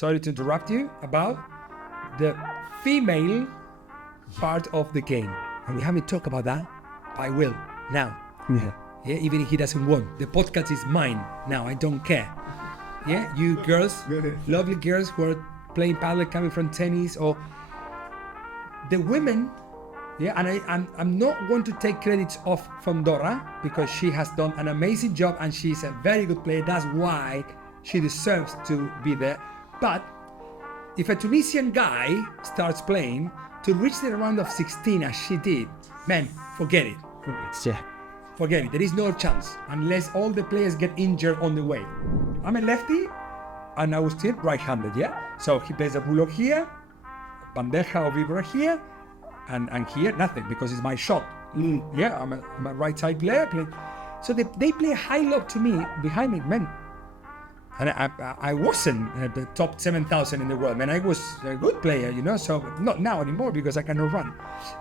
sorry to interrupt you, about the female part of the game. And we haven't talked about that. I will now. Yeah, even if he doesn't want. The podcast is mine now. I don't care. Yeah, you girls, lovely girls who are playing paddle, coming from tennis, or the women. Yeah, and I'm not going to take credits off from Dora because she has done an amazing job and she's a very good player. That's why she deserves to be there. But if a Tunisian guy starts playing to reach the round of 16 as she did, man, forget it. Forget it. There is no chance unless all the players get injured on the way. I'm a lefty and I was still right-handed, yeah? So he plays a bullock here, bandeja or vibra here, and here nothing because it's my shot. Yeah, I'm a right side player. So they play high lob to me behind me, man. And I wasn't at the top 7,000 in the world, man. I was a good player, you know. So not now anymore because I cannot run.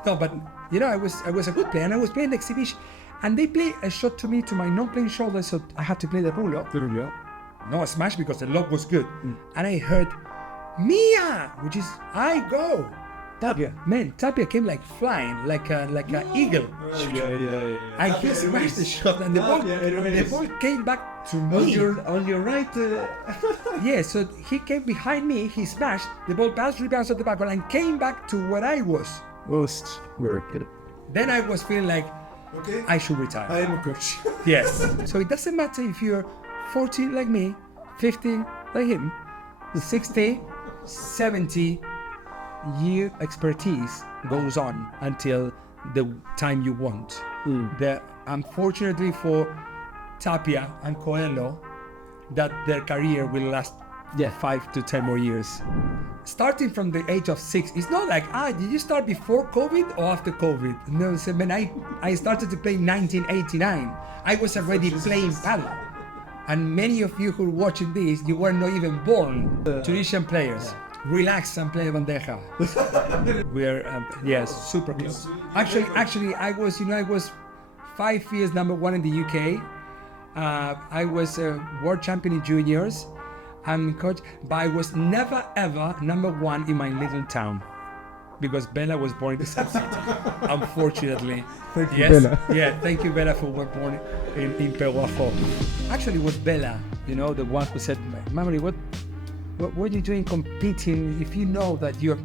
No, but you know, I was a good player and I was playing the exhibition. And they play a shot to me to my non-playing shoulder, so I had to play the pull up. No, a smash because the lob was good. And I heard Mia, which is I go. Tapia, man, Tapia came like flying, like an eagle. And he smashed the shot, and the ball came back to me. On your right. Yeah, so he came behind me, he smashed, the ball bounced, rebounded at the back, and came back to where I was. Most very good. Then I was feeling like, Okay. I should retire. I am a coach. Yes. So it doesn't matter if you're 40 like me, 50 like him, 60, 70 year expertise goes on until the time you want. Unfortunately for Tapia and Coelho, that their career will last 5 to 10 more years. Starting from the age of 6, it's not like, did you start before COVID or after COVID? No, so when I started to play in 1989, I was already playing paddle. And many of you who are watching this, you were not even born. Tunisian players, relax and play bandeja. We're, yes, super close. Actually, I was 5 years #1 in the UK. I was a world champion in juniors. I'm coach, but I was never ever #1 in my little town because Bella was born in the same city. Unfortunately. Thank you, Bella. Yeah, thank you, Bella, for being born in Peruafo. Actually, it was Bella, you know, the one who said, Mauri, what are you doing competing if you know that you're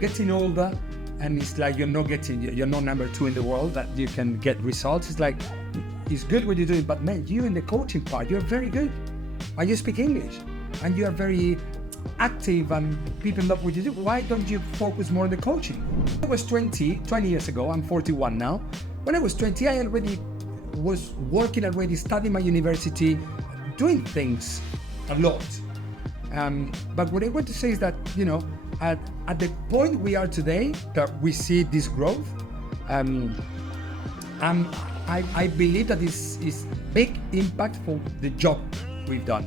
getting older and it's like you're not #2 in the world, that you can get results. It's like, it's good what you're doing, but man, you in the coaching part, you're very good. And you speak English. And you are very active and people love what you do. Why don't you focus more on the coaching? I was 20 years ago, I'm 41 now. When I was 20, I already was working already, studying my university, doing things a lot. But what I want to say is that, you know, at the point we are today, that we see this growth, I believe that this is big impact for the job we've done.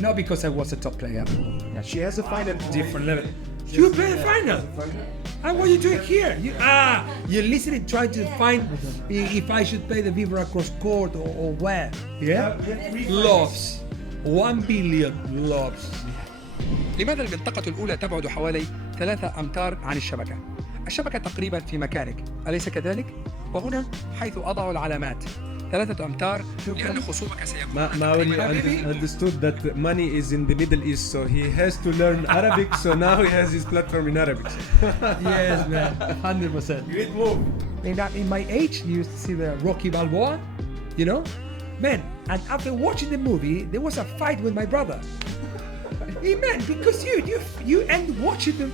Not because I was a top player. Yeah, she has a final. Different level. You play the final. And what are you doing here? You're listening, trying to find if I should play the vibra across court or where. Yeah? Loves. 1 billion loves. لماذا المنطقة الأولى تبعد حوالي 3 أمتار عن الشبكة؟ الشبكة تقريبا في مكانك، أليس كذلك؟ وهنا حيث أضع العلامات 3 أمتار لأن خصومك سيكون. Mauri understood that money is in the Middle East, so he has to learn Arabic, so now he has his platform in Arabic. Yes, man, 100%. Great move. In my age, you used to see the Rocky Balboa, you know? Man, and after watching the movie, there was a fight with my brother. Hey man, because you end watching them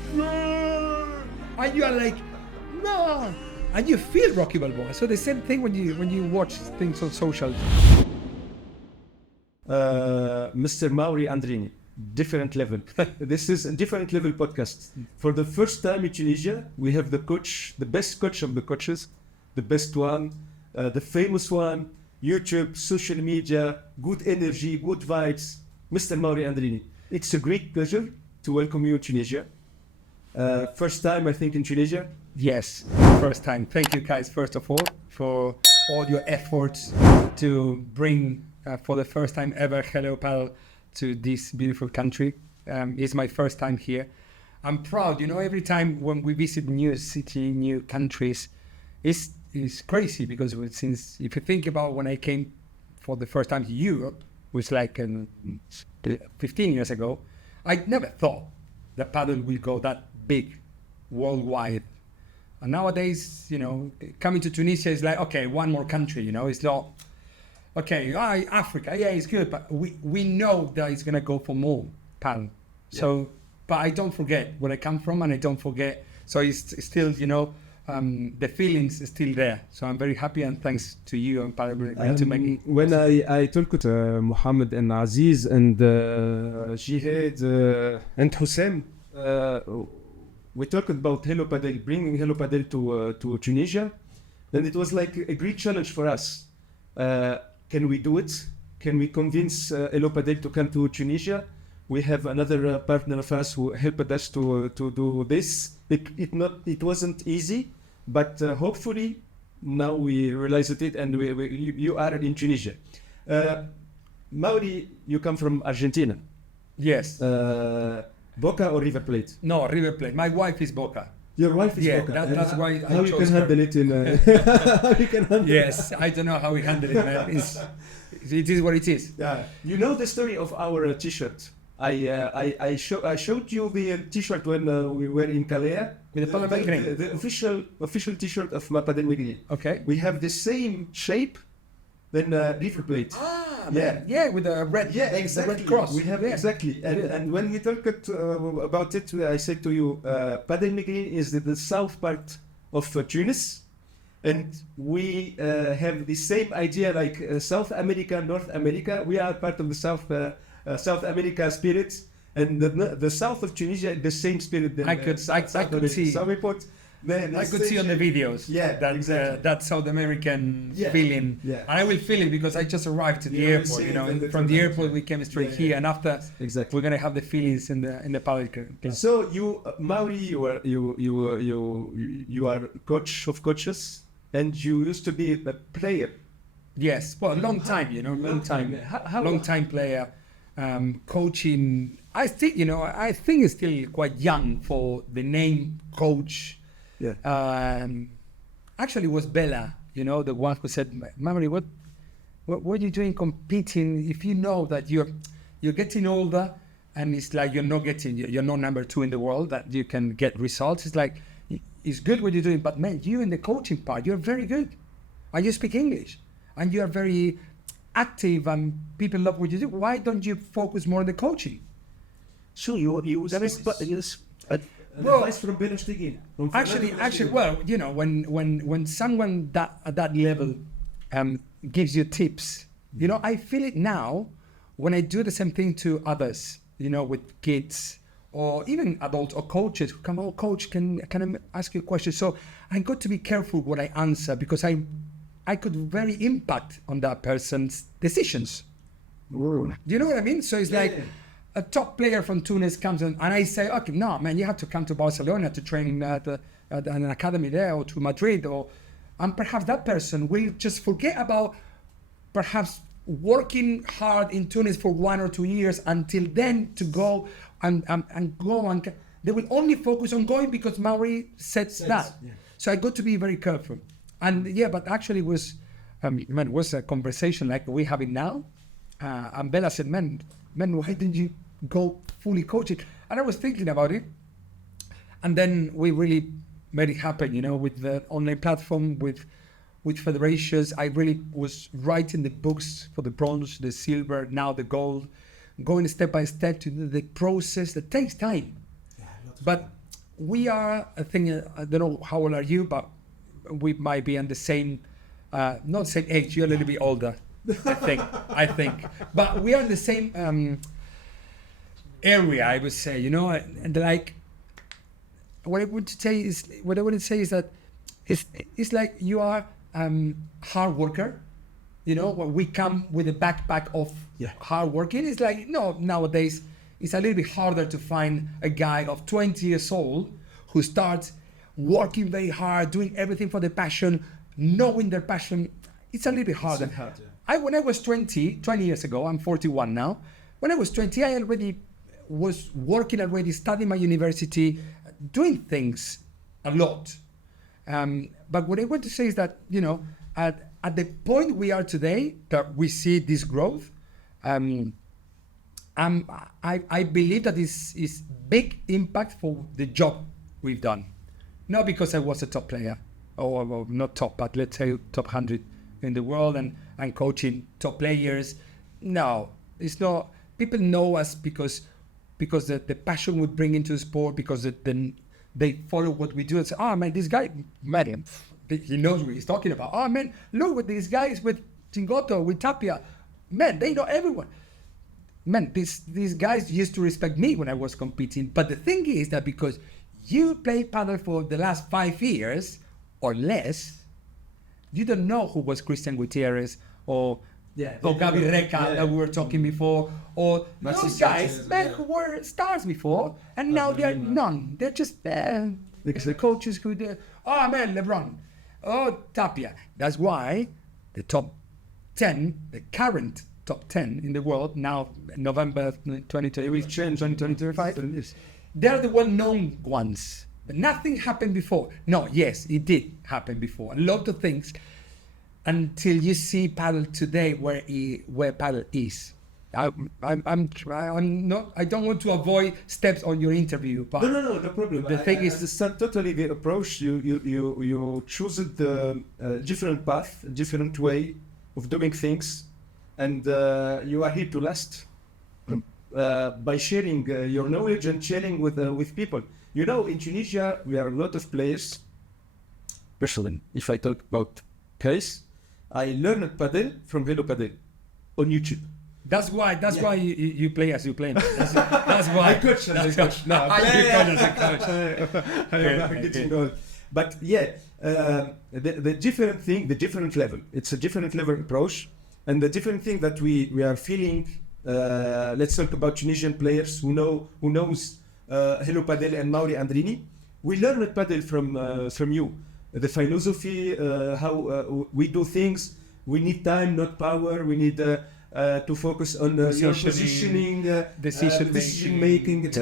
and you are like, no. And you feel Rocky Balboa. So the same thing when you watch things on social. Mr. Mauri Andrini, different level. This is a different level podcast. For the first time in Tunisia, we have the coach, the best coach of the coaches, the best one, the famous one, YouTube, social media, good energy, good vibes, Mr. Mauri Andrini. It's a great pleasure to welcome you in Tunisia. First time, I think, in Tunisia. Yes, first time. Thank you guys, first of all, for all your efforts to bring, for the first time ever, Hello Padel to this beautiful country. It's my first time here. I'm proud, every time when we visit new city, new countries, it's crazy because since if you think about when I came for the first time to Europe, was like 15 years ago, I never thought that paddle will go that big worldwide. And nowadays, coming to Tunisia is like, okay, one more country, it's not, okay, Africa, yeah, it's good, but we know that it's going to go for more paddle. Yeah. So, but I don't forget where I come from, and I don't forget. So it's still, the feelings is still there. So I'm very happy, and thanks to you and Paddle to make it. When I talked with Mohammed and Aziz and Jihad and Hussein, we talked about Hello Padel, bringing Hello Padel to Tunisia. Then it was like a great challenge for us. Can we do it? Can we convince Hello Padel to come to Tunisia? We have another partner of us who helped us to do this. It wasn't easy, but hopefully now we realized it, and you are in Tunisia. Mauri, you come from Argentina. Yes. Boca or River Plate? No, River Plate. My wife is Boca. Your wife is Boca. That's why how you can handle it in. How you can handle yes, I don't know how we handle it, man. It is what it is. Yeah. You know the story of our T-shirt. I showed you the T-shirt when we were in Calais. With the Padel Green. The official T-shirt of Padel Green. Okay. We have the same shape than River Plate. Yeah, with the red. Yeah, exactly. The red cross. We have exactly. And when we talked about it, I said to you, Padel Green is the south part of Tunis. And we have the same idea like South America, North America. We are part of the South America spirit, and the south of Tunisia is the same spirit. I could see. So we put I could see on the videos. Yeah, that exactly. That South American feeling. Yeah. And I will feel it because I just arrived to the airport. From the airport we came straight here, and after we're gonna have the feelings in the Padel club. So you, Mauri, you are coach of coaches, and you used to be a player. Yes, well, a long time, long time player. Coaching, I think it's still quite young for the name coach. Yeah. Actually, it was Bella, the one who said, "Mauri, what are you doing competing if you know that you're getting older, and it's like you're not number 2 in the world, that you can get results. It's like it's good what you're doing, but man, you in the coaching part, you're very good, and you speak English, and you are very active, and people love what you do. Why don't you focus more on the coaching?" So you that is advice from Bella Stegin. Actually, well, when someone at that level gives you tips, I feel it now when I do the same thing to others, with kids or even adults or coaches who come, "Oh, coach, can I ask you a question?" So I got to be careful what I answer, because I could very impact on that person's decisions. Whoa. Do you know what I mean? So it's like a top player from Tunis comes in, and I say, "Okay, no, man, you have to come to Barcelona to train at an academy there, or to Madrid," and perhaps that person will just forget about perhaps working hard in Tunis for 1 or 2 years until then to go and they will only focus on going because Mauri says that. Yeah. So I got to be very careful. And but actually it was a conversation like we have it now. And Bella said, man, why didn't you go fully coaching? And I was thinking about it. And then we really made it happen, with the online platform, with federations. I really was writing the books for the bronze, the silver, now the gold, going step by step to the process that takes time. Yeah, but we are, I think, I don't know how old are you, but we might be on the same, not same age, you're a little bit older, I think. But we are in the same area, I would say, and like, what I want to say is that it's like you are hard worker, when we come with a backpack of hard working. It's like, nowadays it's a little bit harder to find a guy of 20 years old who starts working very hard, doing everything for the passion, knowing their passion. It's a little bit harder. When I was 20 years ago, I'm 41 now. When I was 20, I already was working already, studying my university, doing things a lot. But what I want to say is that, you know, at the point we are today, that we see this growth, I believe that is big impact for the job we've done. Not because I was a top player, or not top, but let's say top 100 in the world and coaching top players. No, it's not. People know us because the passion we bring into the sport, because they follow what we do and say, oh man, this guy, man, he knows what he's talking about. Oh man, look what these guys with Chingoto, with Tapia, man, they know everyone. Man, these guys used to respect me when I was competing. But the thing is that because you play paddle for the last 5 years or less, you don't know who was Christian Gutierrez or Gabi Reca that we were talking before, or those guys who were stars before, and now they're none. They're just there because the coaches who do. Oh man, LeBron. Oh, Tapia. That's why the top 10, the current top 10 in the world now, November 2020, we change 2025. They're the well-known ones. But nothing happened before. No, yes, it did happen before. A lot of things. Until you see paddle today, where paddle is. I'm not. I don't want to avoid steps on your interview, but no problem. The thing is, understand totally the approach. You choose the different path, different way of doing things, and you are here to last by sharing your knowledge and sharing with people. You know, in Tunisia, we are a lot of players. Personally, if I talk about case, I learned padel from Hello Padel on YouTube. That's why you play as you play. That's why I coach as a coach. No, I coach as a coach. But yeah, the different thing, the different level. It's a different level approach, and the different thing that we are feeling. Let's talk about Tunisian players who knows Hello Padel and Mauri Andrini. We learned padel from you. The philosophy, how we do things. We need time, not power. We need to focus on your positioning, decision making,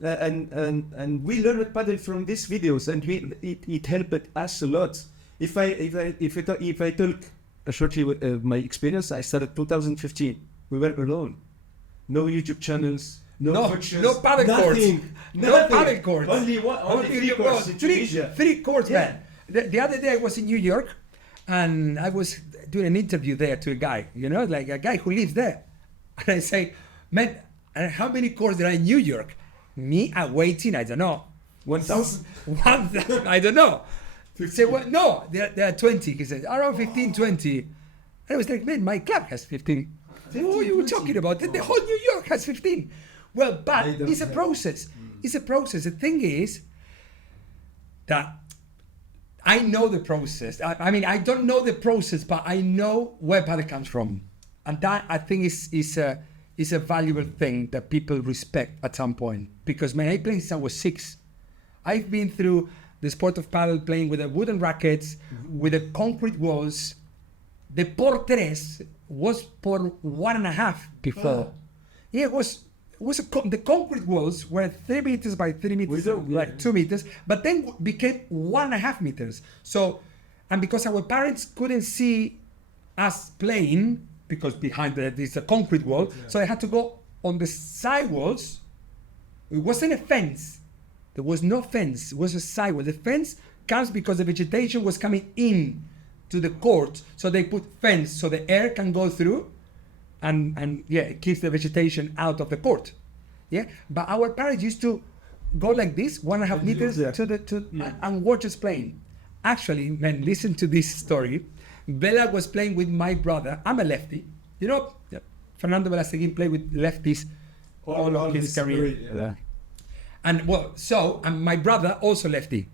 and we learned padel from these videos, and it helped us a lot. If I talk shortly with my experience, I started 2015. We were alone, no YouTube channels. No paddle courts. No paddle courts. Only 3 courts in Tunisia. 3 courts, man. The other day I was in New York, and I was doing an interview there to a guy, you know, like a guy who lives there. And I say, man, how many courts there are in New York? Me, I'm waiting, I don't know. 1,000? I don't know. He said, well, no, there are 20. He said, around 15, 20. And I was like, man, my club has 15. What are you talking about? The whole New York has 15. Well, but it's a process. It's a process. The thing is that I know the process. I mean, I don't know the process, but I know where paddle comes from. And that, I think, is a valuable thing that people respect at some point. Because, man, I played since I was 6. I've been through the sport of paddle, playing with the wooden rackets, with the concrete walls. The por tres was por 1.5 before. Yeah, it was the concrete walls were 3 meters by 3 meters, like 2 meters, but then became 1.5 meters. So, and because our parents couldn't see us playing, because behind there's a concrete wall, so I had to go on the side walls. It wasn't a fence. There was no fence. It was a side wall. The fence comes because the vegetation was coming in to the court, so they put fence so the air can go through. And it keeps the vegetation out of the court. Yeah, but our parents used to go like this, 1.5 meters and watch us playing. Actually, man, listen to this story. Bella was playing with my brother. I'm a lefty. You know, Fernando Belasteguin played with lefties all his career. And my brother also lefty.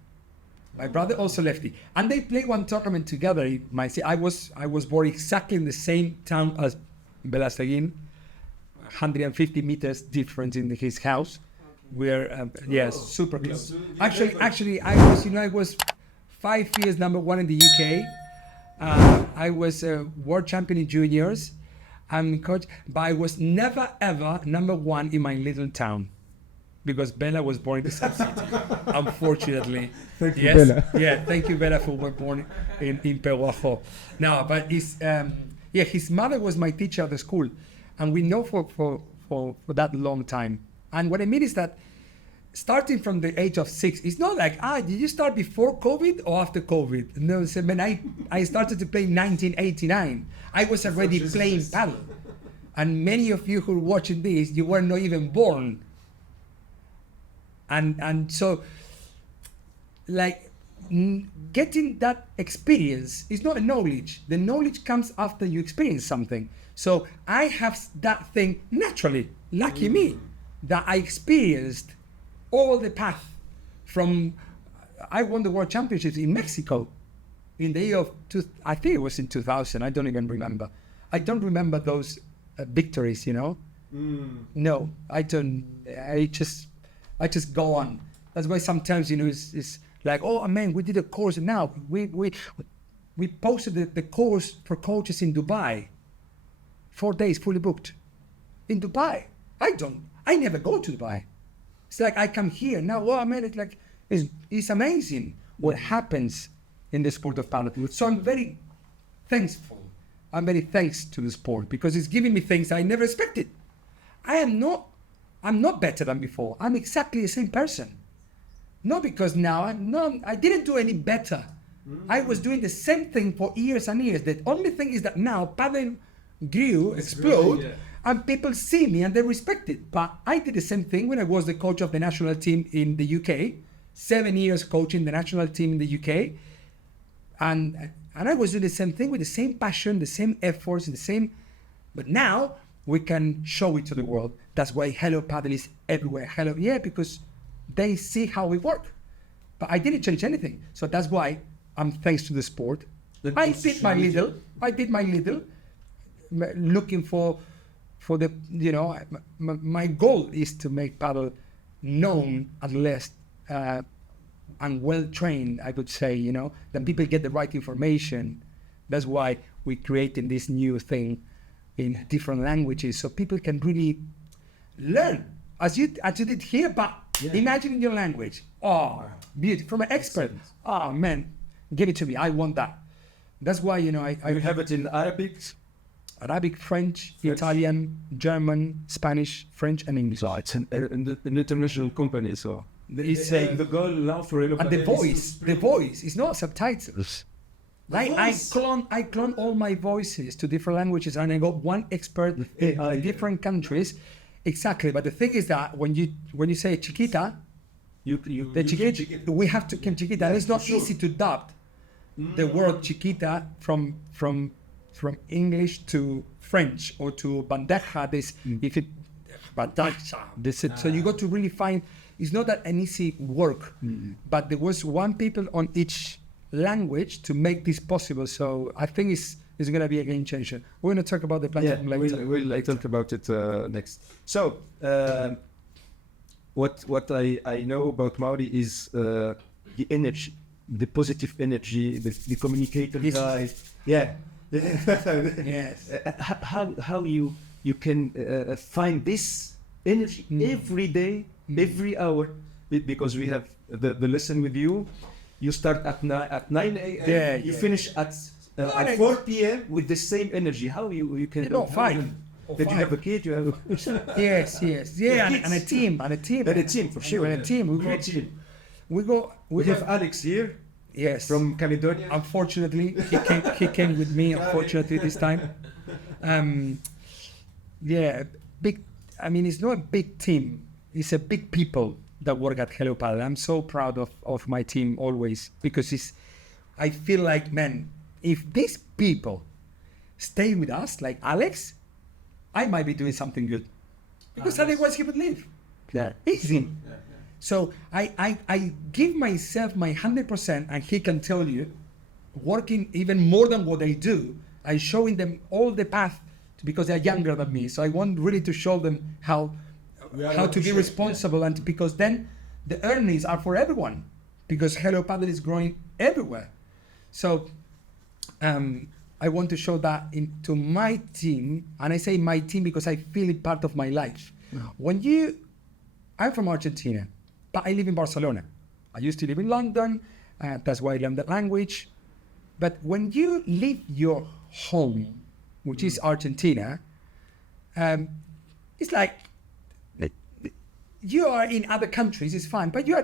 And they played one tournament together. I was born exactly in the same town as Belasteguin, 150 meters difference in his house. We're super close. Actually, I was 5 years #1 in the UK. I was a world champion in juniors. I'm coach, but I was never ever #1 in my little town. because Bella was born in the same city, unfortunately. Thank you, Yes? Bella. Yeah, thank you, Bella, for being born in Pehuajo. No, but his mother was my teacher at the school, and we know for that long time. And what I mean is that starting from the age of 6, it's not like, did you start before COVID or after COVID? No, so when I started to play in 1989, I was already playing paddle. And many of you who are watching this, you were not even born. And so, like, getting that experience is not a knowledge. The knowledge comes after you experience something. So I have that thing naturally, lucky me, that I experienced all the path from, I won the World Championships in Mexico in the year of, I think it was in 2000, I don't even remember. I don't remember those victories, you know? No, I don't, I just go on. That's why sometimes, you know, it's like, oh man, we did a course now. We posted the course for coaches in Dubai. 4 days fully booked. In Dubai. I never go to Dubai. It's like I come here now. Oh man, it's like it's amazing what happens in the sport of paddle. So I'm very thankful. I'm very thanks to the sport because it's giving me things I never expected. I'm not better than before. I'm exactly the same person. Not because now I didn't do any better. I was doing the same thing for years and years. The only thing is that now paddling grew, explode, and people see me and they respect it. But I did the same thing when I was the coach of the national team in the UK, 7 years coaching the national team in the UK. And I was doing the same thing with the same passion, the same efforts, but now we can show it to the world. That's why Hello Padel is everywhere. Because they see how we work. But I didn't change anything. So that's why I'm thanks to the sport. I did my little, looking for the, you know, my goal is to make paddle known at least and well trained, I would say, you know, that people get the right information. That's why we created this new thing in different languages so people can really learn as you did here, but imagine in your language. Oh, beautiful. From an expert. Oh man, give it to me. I want that. That's why, you know, I have it in Arabic, French, Italian, German, Spanish, French, and English. So it's an international company, so it's the goal now for Hello and Padel the voice is not subtitles. I clone all my voices to different languages, and I got one expert in different countries. Exactly, but the thing is that when you say chiquita, chiquita, we have to come chiquita. And it's not easy to adapt the word chiquita from English to French or to bandeja. So you got to really find. It's not that an easy work, but there was one people on each language to make this possible. So I think it's going to be a game changer. We're going to talk about the platform later. We'll talk about it next. So what I know about Mauri is the energy, the positive energy, the communicator guy. Yeah. Yes. How you can find this energy every day, every hour, because we have the lesson with you. You start at 9 a.m. You finish at 4 p.m. with the same energy. How you can? No, 5. Did you have a kid? You have yes. Yeah, and a team. And a team for sure. And a team. We have Alex here. Yes. From Caledonia. Unfortunately, he came with me. Unfortunately, this time. Big. I mean, it's not a big team. It's a big people that work at Hello Padel. I'm so proud of my team always because I feel like, man, if these people stay with us, like Alex, I might be doing something good. Because otherwise he would leave. Yeah. Easy. So I give myself my 100%, and he can tell you, working even more than what I do, I'm showing them all the path because they're younger than me. So I want really to show them how to be responsible, and because then the earnings are for everyone, because Hello Padel is growing everywhere. So I want to show that to my team, and I say my team because I feel it part of my life. When you I'm from Argentina, but I live in Barcelona. I used to live in London. That's why I learned the language. But when you leave your home, which is Argentina, it's like you are in other countries, it's fine, but you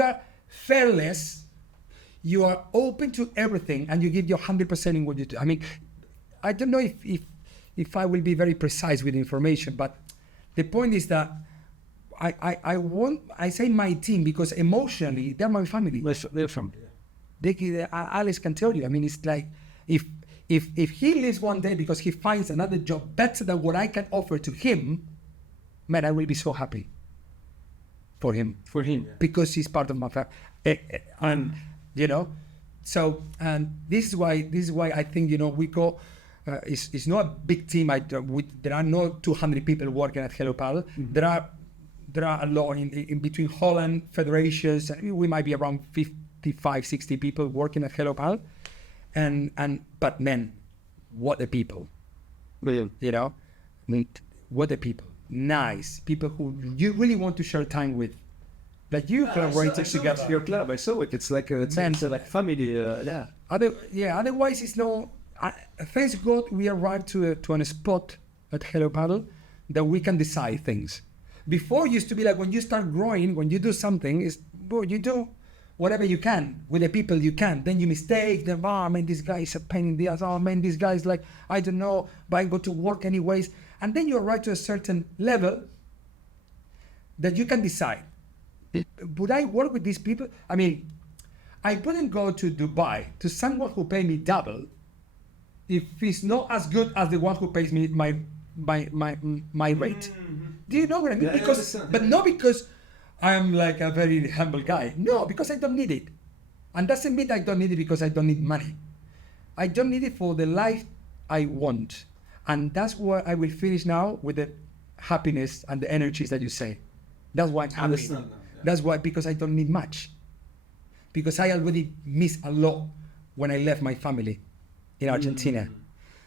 are fearless, you are open to everything, and you give your 100% in what you do. I mean, I don't know if I will be very precise with information, but the point is that I say my team because emotionally they're my family. They're from. Alex can tell you. I mean, it's like if he leaves one day because he finds another job better than what I can offer to him, man, I will be so happy for him. Because he's part of my family, and you know. So, and this is why I think, you know, we go. It's not a big team. There are no 200 people working at Hello Padel. Mm-hmm. There are a lot in between Holland federations. We might be around 55, 60 people working at Hello Padel. But man, what a people. Brilliant. You know, I mean, what a people. Nice people who you really want to share time with. That you collaborated together. Your club, I saw it. It's like it's like family. Otherwise, it's no. Thanks God, we arrived to a spot at Hello Padel that we can decide things. Before, it used to be like when you start growing, when you do something, you do whatever you can with the people you can. Then you mistake them. Oh man, this guy is a pain in the ass. Oh man, this guy is like, I don't know, but I go to work anyways. And then you arrive to a certain level that you can decide. Would I work with these people? I mean, I wouldn't go to Dubai to someone who pay me double if he's not as good as the one who pays me my rate. Mm-hmm. Do you know what I mean? But not because I'm like a very humble guy. No, because I don't need it. And doesn't mean I don't need it because I don't need money. I don't need it for the life I want. And that's where I will finish now with the happiness and the energies that you say. That's why I'm happy. That's why, because I don't need much. Because I already missed a lot when I left my family in Argentina.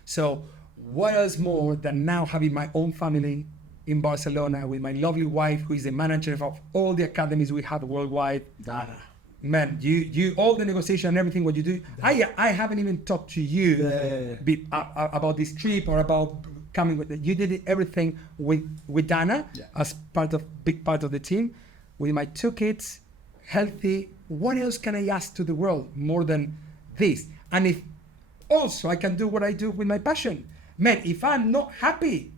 So what else more than now having my own family in Barcelona with my lovely wife, who is the manager of all the academies we have worldwide. Dana. Man, you all the negotiation and everything what you do. I haven't even talked to you about this trip or about coming with it. You did everything with Dana as big part of the team. With my 2 kids, healthy. What else can I ask to the world more than this? And if also I can do what I do with my passion. Man, if I'm not happy,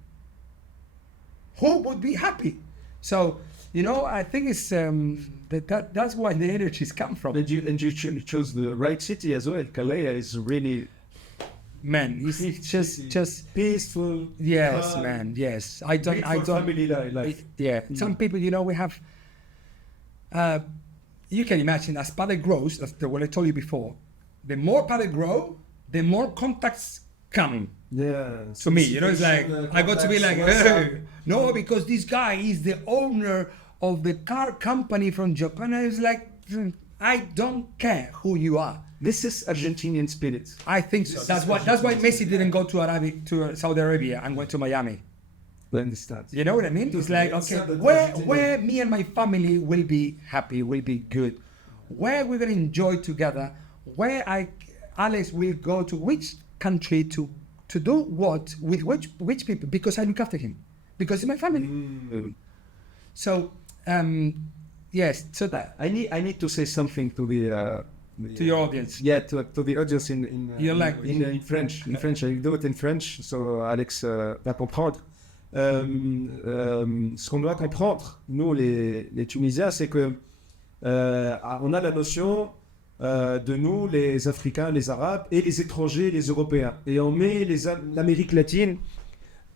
who would be happy? So, you know, I think it's that's why the energies come from. And you chose the right city as well. Calais is really, man, it's just peaceful. Yes, man. Yes, I don't. Family life. Some people, you know, we have. You can imagine as padel grows, that's what I told you before. The more padel grow, the more contacts come. Yeah. To me, you know, it's like I got to be like, hey, no, because this guy is the owner of the car company from Japan. And it's like, I don't care who you are. This is Argentinian spirit. I think so. That's why Messi didn't go to Saudi Arabia and went to Miami. I understand. You know what I mean? It's like, okay, where me and my family will be happy, will be good, where we're gonna enjoy together, where Alex will go to which country to do what with which people, because I look after him, because it's my family. So yes, so that I need to say something to the to your audience. Yeah, to the audience in French. In French, I do it in French, so Alex va comprendre. Ce qu'on doit comprendre, nous les Tunisiens, c'est que on a la notion de nous, les Africains, les Arabes et les étrangers, les Européens, et on met l'Amérique latine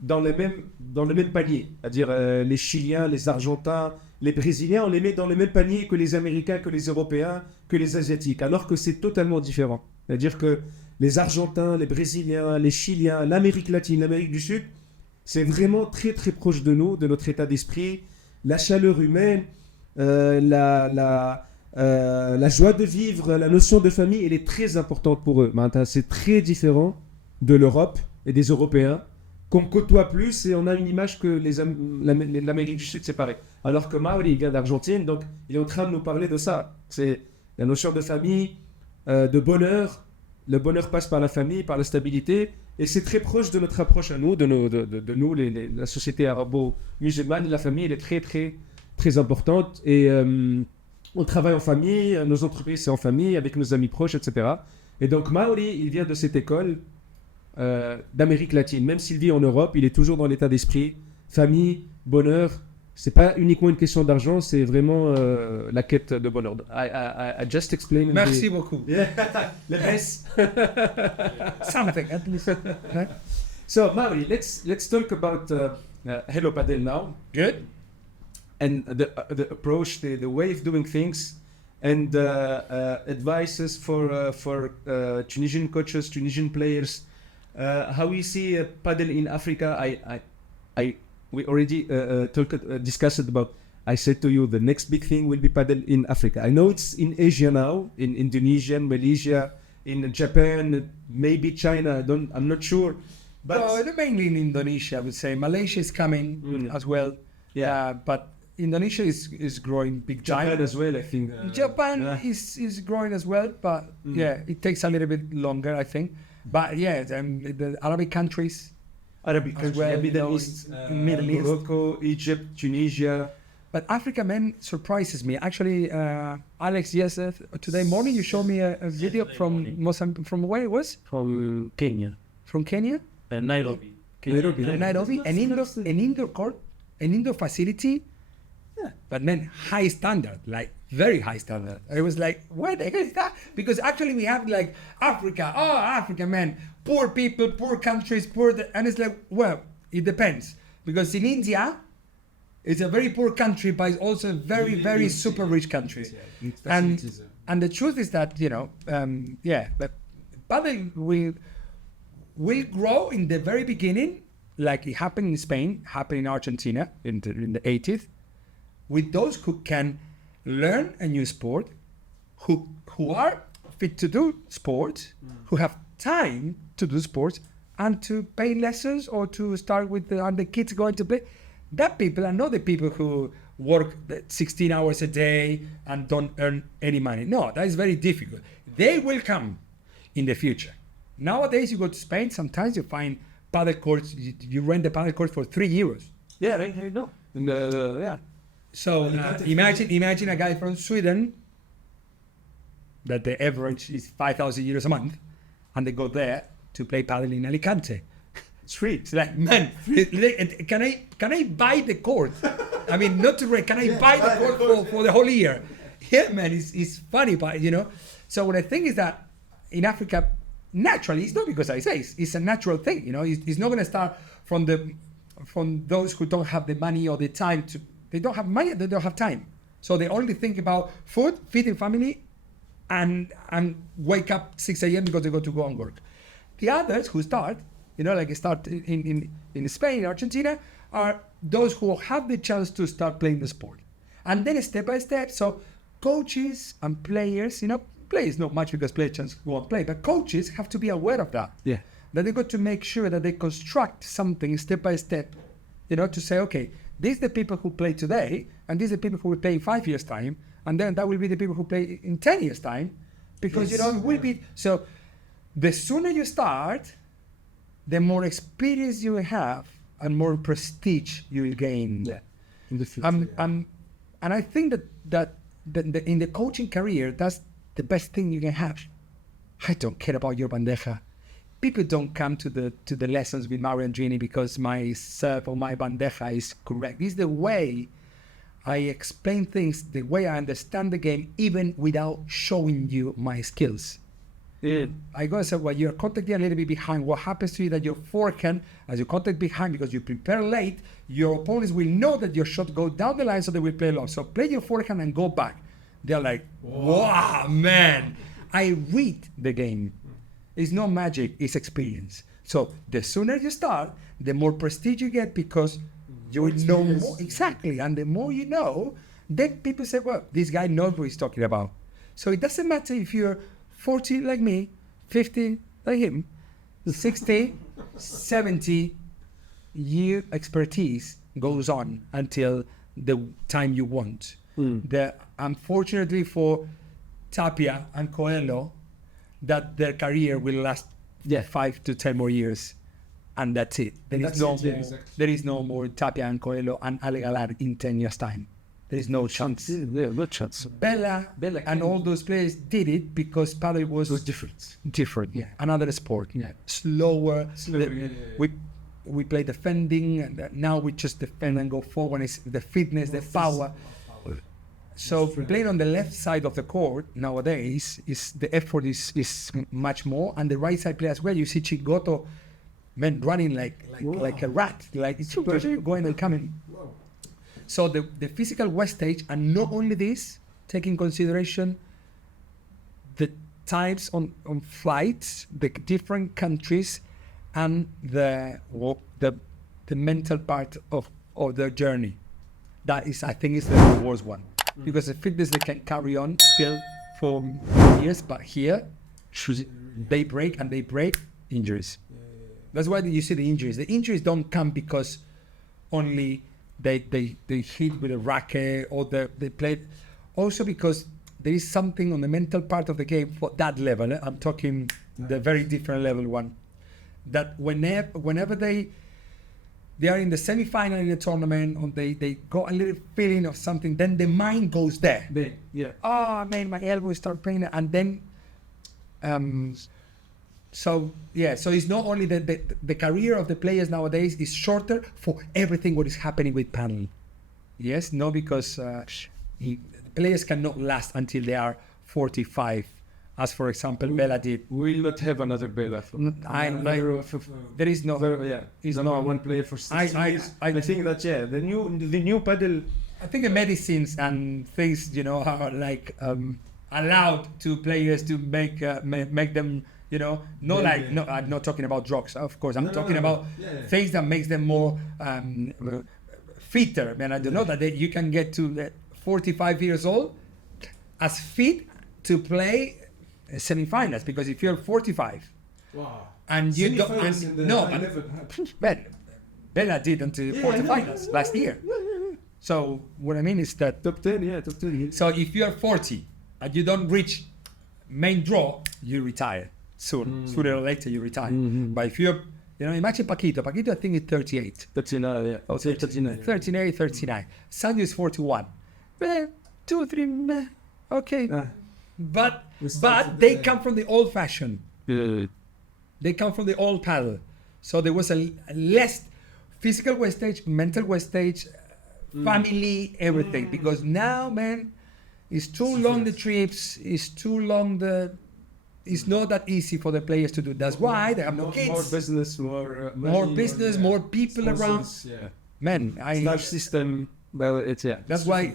dans le même panier, c'est-à-dire les Chiliens, les Argentins, les Brésiliens, on les met dans le même panier que les Américains, que les Européens, que les Asiatiques, alors que c'est totalement différent. C'est-à-dire que les Argentins, les Brésiliens, les Chiliens, l'Amérique latine, l'Amérique du Sud, c'est vraiment très très proche de nous, de notre état d'esprit, la chaleur humaine, la joie de vivre, la notion de famille, elle est très importante pour eux. C'est très différent de l'Europe et des Européens qu'on côtoie plus et on a une image que l'Amérique du Sud c'est pareil. Alors que Mauri il vient d'Argentine, donc il est en train de nous parler de ça. C'est la notion de famille, de bonheur. Le bonheur passe par la famille, par la stabilité, et c'est très proche de notre approche à nous, de nous, la société arabo-musulmane. La famille, elle est très, très, très importante, et on travaille en famille, nos entreprises, c'est en famille, avec nos amis proches, etc. Et donc, Mauri, il vient de cette école d'Amérique latine. Même s'il vit en Europe, il est toujours dans l'état d'esprit, famille, bonheur. C'est pas uniquement une question d'argent, c'est vraiment la quête de bonheur. I just explained. Merci beaucoup. Yeah. Le best. Something at least. Right? So Mauri, let's talk about Hello Padel now. Good. And the approach, the way of doing things, and advices for Tunisian coaches, Tunisian players. How we see padel in Africa. We already discussed about. I said to you, the next big thing will be padel in Africa. I know it's in Asia now, in Indonesia, Malaysia, in Japan, maybe China. I'm not sure. But Well, mainly in Indonesia, I would say. Malaysia is coming as well. Yeah. But Indonesia is growing big time. Japan as well, I think. Japan yeah. is growing as well, but yeah, it takes a little bit longer, I think. But yeah, the Arabic countries. Arabic countries, well, Middle East, Middle East. Morocco, Egypt, Tunisia. But Africa, man, surprises me. Actually, Alex, yes, today morning you showed me a video from Mozambique, from where it was? From Kenya, From Kenya? Nairobi. Nairobi, an indoor court, an indoor facility. Yeah. But man, high standard, like very high standard. I was like, what the heck is that? Because actually we have like Africa, man, poor people, poor countries, and it's like, well, it depends. Because in India, it's a very poor country, but it's also a very, very super rich country. And the truth is that, but padel will grow in the very beginning, like it happened in Spain, happened in Argentina in the 80s, with those who can learn a new sport, who are fit to do sports, who have time to do sports, and to pay lessons or to start with the kids going to play. That people are not the people who work 16 hours a day and don't earn any money. No, that is very difficult. They will come in the future. Nowadays, you go to Spain, sometimes you find paddle courts, you rent the paddle court for €3. Yeah, right. I know. Yeah. So imagine a guy from Sweden that the average is €5,000 a month, and they go there to play paddle in Alicante. It's free. It's like, man, can I buy the court? I mean, not to rent. Can I buy the court for the whole year? Yeah, man, it's funny, but So what I think is that in Africa, naturally, it's not because I say it's a natural thing. It's not going to start from those who don't have the money or the time to. They don't have money, they don't have time. So they only think about food, feeding family, and wake up 6 a.m. because they got to go and work. The others who start, start in Spain, Argentina, are those who have the chance to start playing the sport. And then step by step, so coaches and players, players not much because players just go and play, but coaches have to be aware of that. Yeah. That they got to make sure that they construct something step by step, to say, okay, these are the people who play today, and these are the people who will play in 5 years' time, and then that will be the people who play in 10 years' time, because it will be. So the sooner you start, the more experience you will have, and more prestige you will gain. Yeah. In the future. And I think that in the coaching career, that's the best thing you can have. I don't care about your bandeja. People don't come to the lessons with Mauri Andrini because my serve or my bandeja is correct. This is the way I explain things, the way I understand the game, even without showing you my skills. Yeah. I go and say, well, you're contacting a little bit behind. What happens to you that your forehand, as you contact behind because you prepare late, your opponents will know that your shot go down the line, so they will play long. So play your forehand and go back. They're like, wow, man. I read the game. It's not magic, it's experience. So the sooner you start, the more prestige you get because you will know more. Exactly. And the more you know, then people say, well, this guy knows what he's talking about. So it doesn't matter if you're 40 like me, 50 like him, 60, 70, your expertise goes on until the time you want. Unfortunately for Tapia and Coelho, that their career will last 5 to 10 more years, and that's it. There is no more Tapia and Coelho and Ale Galar in 10 years' time. There is no chance. Yeah, no chance. Bella and all those players did it because padel was different. Yeah, another sport. Yeah, slower. We play defending, and now we just defend and go forward. It's the fitness, the power. So playing on the left side of the court nowadays is the effort is much more, and the right side player as well. You see Chigoto, man, running like a rat, like it's going and coming. So the physical wastage, and not only this, take in consideration the types on flights, the different countries, and the mental part of their journey. That is, I think, is the worst one. Because the fitness they can carry on still for years, but here they break injuries. That's why you see the injuries. The injuries don't come because only they hit with a racket or they play, also because there is something on the mental part of the game for that level. I'm talking the very different level one. That whenever they are in the semi-final in a tournament, or they got a little feeling of something, then the mind goes there. Oh man, my elbow start paining, and then so it's not only the career of the players nowadays is shorter for everything what is happening with paddle. Yes, no, because players cannot last until they are 45. As for example, Bella did. We will not have another Bella. There is no. He's not one player for 6 years. I think that the new paddle. I think the medicines and things are like allowed to players to make them I'm not talking about drugs, of course. I'm talking about things that makes them more fitter. Man, I don't know that you can get to 45 years old as fit to play semi-finals, because if you're 45 and you don't, Bella did until quarterfinals last year. So what I mean is that top 10. So if you're 40 and you don't reach main draw, you retire sooner or later. You retire. But if you're, imagine Paquito I think is 38. 39, I'll say 39. 39. Sanju is 41. 2, 3, okay. But they come from the old fashion. They come from the old paddle. So there was a less physical wastage, mental wastage, family, everything. Because now, man, it's too long the trips, it's too long it's not that easy for the players to do. That's why they have no kids. More business, more people around. Yeah. Man, large system. Well, it's That's why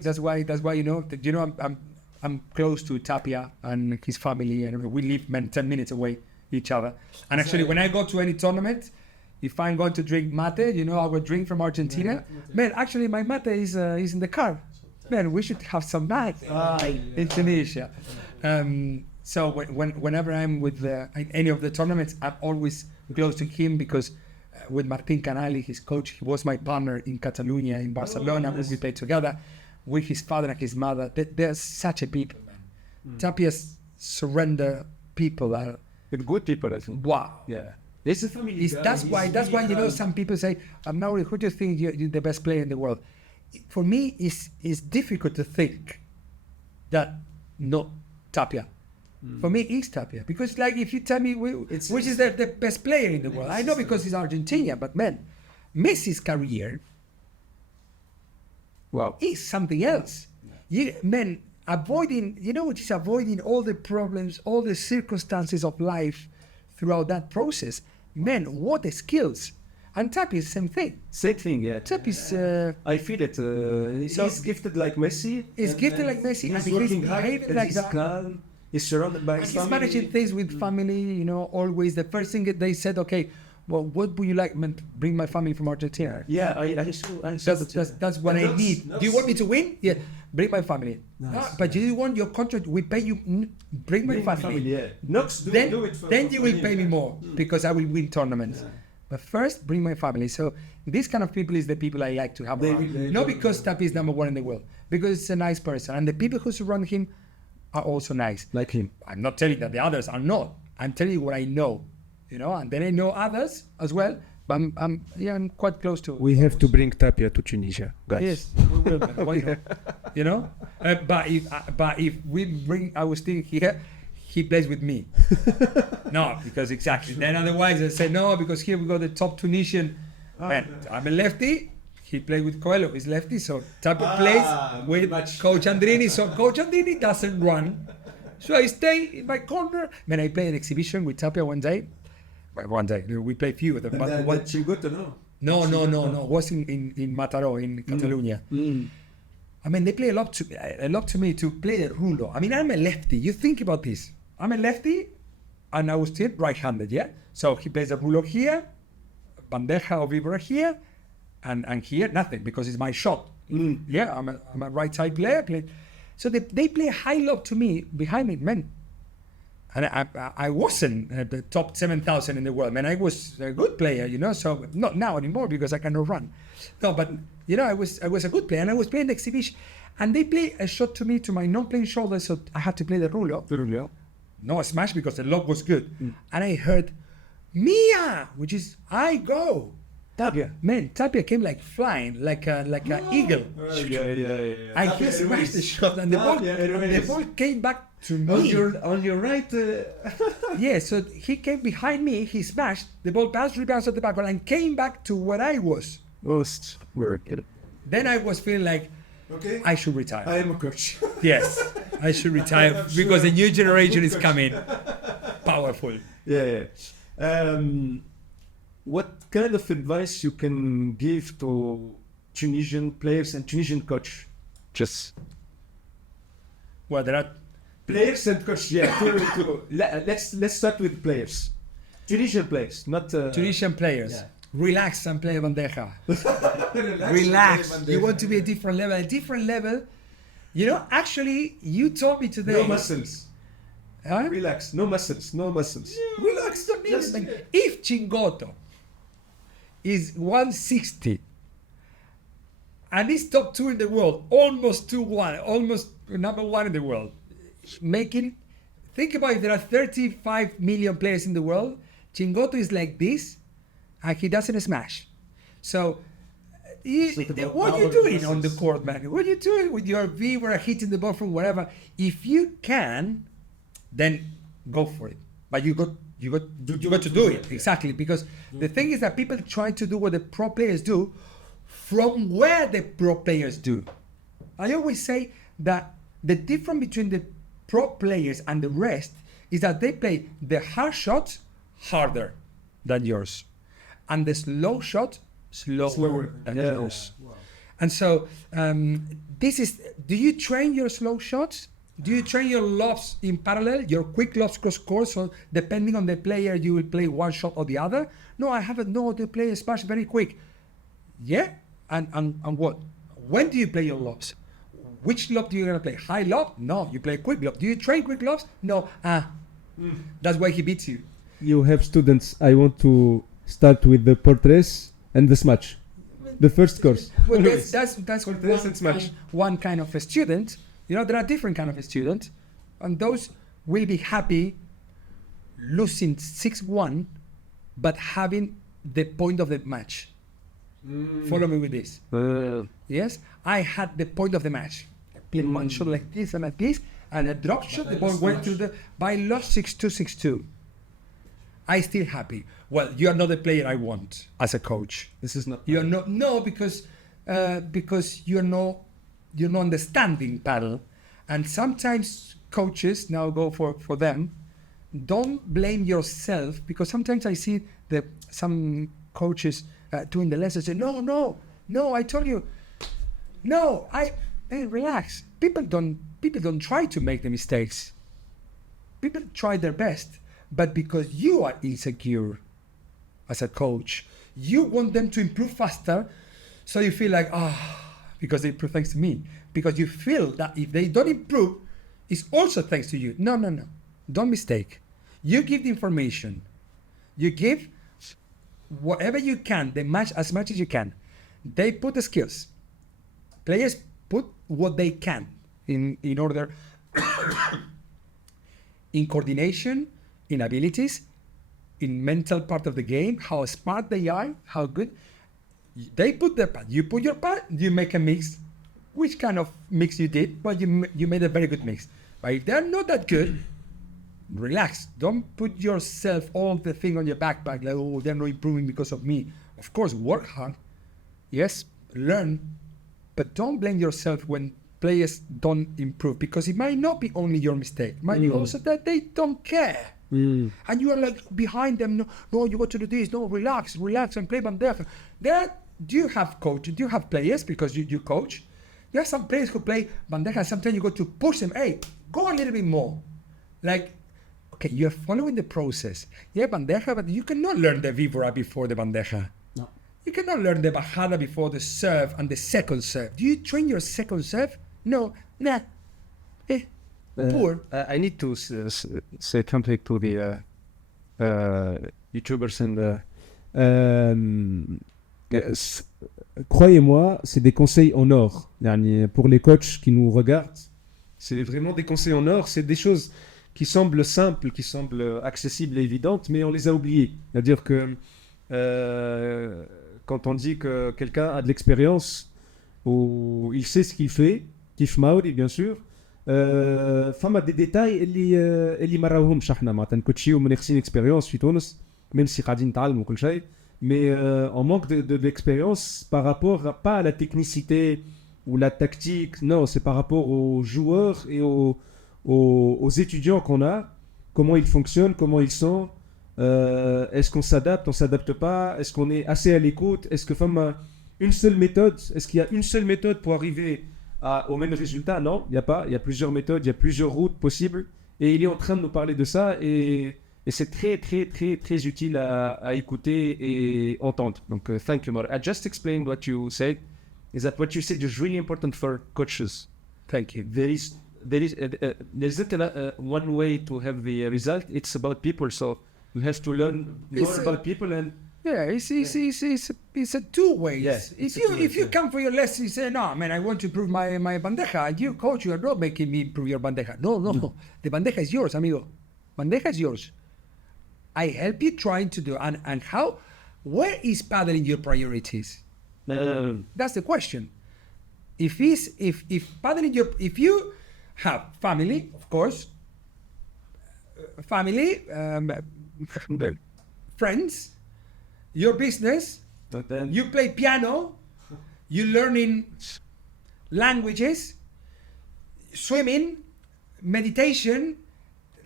I'm close to Tapia and his family, and we live 10 minutes away each other. And actually, when I go to any tournament, if I'm going to drink mate, our drink from Argentina, man, actually my mate is in the car. Man, we should have some mate in Tunisia. So whenever I'm with any of the tournaments, I'm always close to him, because with Martín Canali, his coach, he was my partner in Catalonia, in Barcelona. We played together with his father and his mother. They're such a people, man. Tapia's surrender people are good people, I think. Wow. Yeah. It's a family. That's why some people say, Mauri, who do you think you're the best player in the world? For me, it's difficult to think that not Tapia. For me, it's Tapia, because like if you tell me which is the best player in the world, I know because he's Argentina, but man, Messi's career is something else. Avoiding all the problems, all the circumstances of life throughout that process. Man, what the skills! And Tapia is the same thing. Same thing, yeah. Tapia is. I feel it. He's gifted like Messi. He's gifted like Messi. He's working hard. He's calm. He's surrounded by his family. He's managing things with family. Always the first thing they said, okay, well, what would you like? Bring my family from Argentina. Yeah, that's what I need. Do you want me to win? Yeah, bring my family. Nice. But do you want your contract? We pay you. Bring my family. Yeah. Then you will pay me more because I will win tournaments. But first, bring my family. So this kind of people is the people I like to have around. Not because Tapi is number one in the world, because it's a nice person. And the people who surround him are also nice. Like him. I'm not telling that the others are not. I'm telling you what I know, and then I know others as well. But I'm quite close to. We have to bring Tapia to Tunisia, guys. Yes, we will. Man. Why not? But if we bring our thing here, he plays with me. No, because exactly. Then otherwise I say no, because here we got the top Tunisian. Man, I'm a lefty. He plays with Coelho. He's lefty, so Tapia plays with Coach Andrini. So Coach Andrini doesn't run. So I stay in my corner. Man, I play an exhibition with Tapia one day. Well, one day we play few of them. But What Chingoto, no? no. It was in Mataró in Catalonia. I mean, they play a lot to me to play the rulo. I mean, I'm a lefty. You think about this. I'm a lefty, and I was still right-handed. Yeah. So he plays the rulo here, bandeja or vibra here, and here nothing because it's my shot. Yeah. I'm a right side player. So they play high lob to me behind me, man. And I wasn't at the top 7,000 in the world, man. I was a good player, so not now anymore because I cannot run. No, but, I was a good player and I was playing the exhibition. And they play a shot to me to my non-playing shoulder, so I had to play the rulo. No, a smash because the lob was good. And I heard, Mia, which is, I go. Tapia. Man, Tapia came like flying, like an eagle. Yeah. I just smashed the shot and the ball came back to me. On your right. Yeah, so he came behind me, he smashed, the ball rebounds at the back and came back to where I was. Most were. Then I was feeling like, Okay. I should retire. I am a coach. Yes, I should retire because the new generation is coming. Powerful. Yeah. What kind of advice you can give to Tunisian players and Tunisian coach? Just Well, there are players and coach. Yeah. Let's start with players. Tunisian players, not Tunisian players. Yeah. Relax and play bandeja. Relax. You want to be a different level. A different level. Actually, you told me today. No muscles. Huh? Relax. No muscles. Relax. If Chingoto is 160 and he's top 2 in the world, almost number 1 in the world, think about it, there are 35 million players in the world. Chingoto is like this, and he doesn't smash. So, what are you doing on the court, man? What are you doing with your V or hitting the ball from wherever? If you can, then go for it. But you got to do it. Exactly, because the thing is that people try to do what the pro players do from where the pro players do. I always say that the difference between the pro players and the rest is that they play the hard shots harder than yours, and the slow shot slower than yours. Wow. And so do you train your slow shots? Do you train your lobs in parallel, your quick lobs cross court? So depending on the player, you will play one shot or the other? No, I haven't. No, they play a smash very quick. Yeah? And what? When do you play your lobs? Which lob do you gonna play? High lob? No, you play quick lob. Do you train quick lobs? No. That's why he beats you. You have students. I want to start with the portraits and the smash. The first course. Well, that's one kind of a student. There are different kind of a student, and those will be happy losing 6-1, but having the point of the match. Follow me with this. Yes, I had the point of the match. I played one shot like this and like this, and a drop shot. The ball went to but I lost 6-2, 6-2. I still happy. Well, you are not the player I want as a coach. This is not. You're not. No, because you're not understanding paddle, and sometimes coaches now go for them. Don't blame yourself, because sometimes I see some coaches doing the lessons say no, I told you, no, hey, relax. People don't try to make the mistakes. People try their best, but because you are insecure as a coach, you want them to improve faster, so you feel like because they improve thanks to me. Because you feel that if they don't improve, it's also thanks to you. No. Don't mistake. You give the information. You give whatever you can, as much as you can. They put the skills. Players put what they can in order in coordination, in abilities, in mental part of the game, how smart they are, how good. They put their part. You put your part, you make a mix. Which kind of mix you did, but you made a very good mix. But if they're not that good, relax. Don't put yourself all the thing on your backpack, like, oh, they're not improving because of me. Of course, work hard. Yes, learn. But don't blame yourself when players don't improve, because it might not be only your mistake. It might be also that they don't care. And you are like behind them. No, you got to do this. No, relax and play bandeja. Do you have coach? Do you have players? Because you coach. There are some players who play bandeja. Sometimes you got to push them. Hey, go a little bit more. Like, okay, you're following the process. Yeah, bandeja, but you cannot learn the víbora before the bandeja. No. You cannot learn the bajada before the serve and the second serve. Do you train your second serve? No. Nah. Poor. I need to say something to the YouTubers and croyez-moi, c'est des conseils en or. Yani, pour les coachs qui nous regardent, c'est vraiment des conseils en or. C'est des choses qui semblent simples, qui semblent accessibles et évidentes, mais on les a oubliées. C'est-à-dire que quand on dit que quelqu'un a de l'expérience, ou il sait ce qu'il fait, كيف Mauri bien sûr, فما des détails اللي ما راهمش احنا معناتها نكوتشيو من خسين اكسبيريونس في تونس même si قاعدين نتعلموا كل شيء, mais on manque d'expérience par rapport pas à la technicité ou la tactique, non, c'est par rapport aux joueurs et aux étudiants qu'on a, comment ils fonctionnent, comment ils sont, est-ce qu'on s'adapte, on s'adapte pas, est-ce qu'on est assez à l'écoute, est-ce que une seule méthode, est-ce qu'il y a une seule méthode pour arriver au même résultat? Non, il n'y a pas, il y a plusieurs méthodes, il y a plusieurs routes possibles, et il est en train de nous parler de ça, et c'est très très très très utile à écouter et entendre. Donc thank you, Mauri. I just explained what you said, is that what you said is really important for coaches. Thank you. There's not one way to have the result. It's about people, so you have to learn more about people. And yeah, it's a two ways. Yeah, if you come for your lesson, you say, no, man, I want to improve my bandeja, and you coach, you are not making me improve your bandeja. No. The bandeja is yours, amigo. Bandeja is yours. I help you trying to do, and how, where is paddle in your priorities? That's the question. If paddle in if you have family, of course, friends, your business, you play piano, you learning languages, swimming, meditation,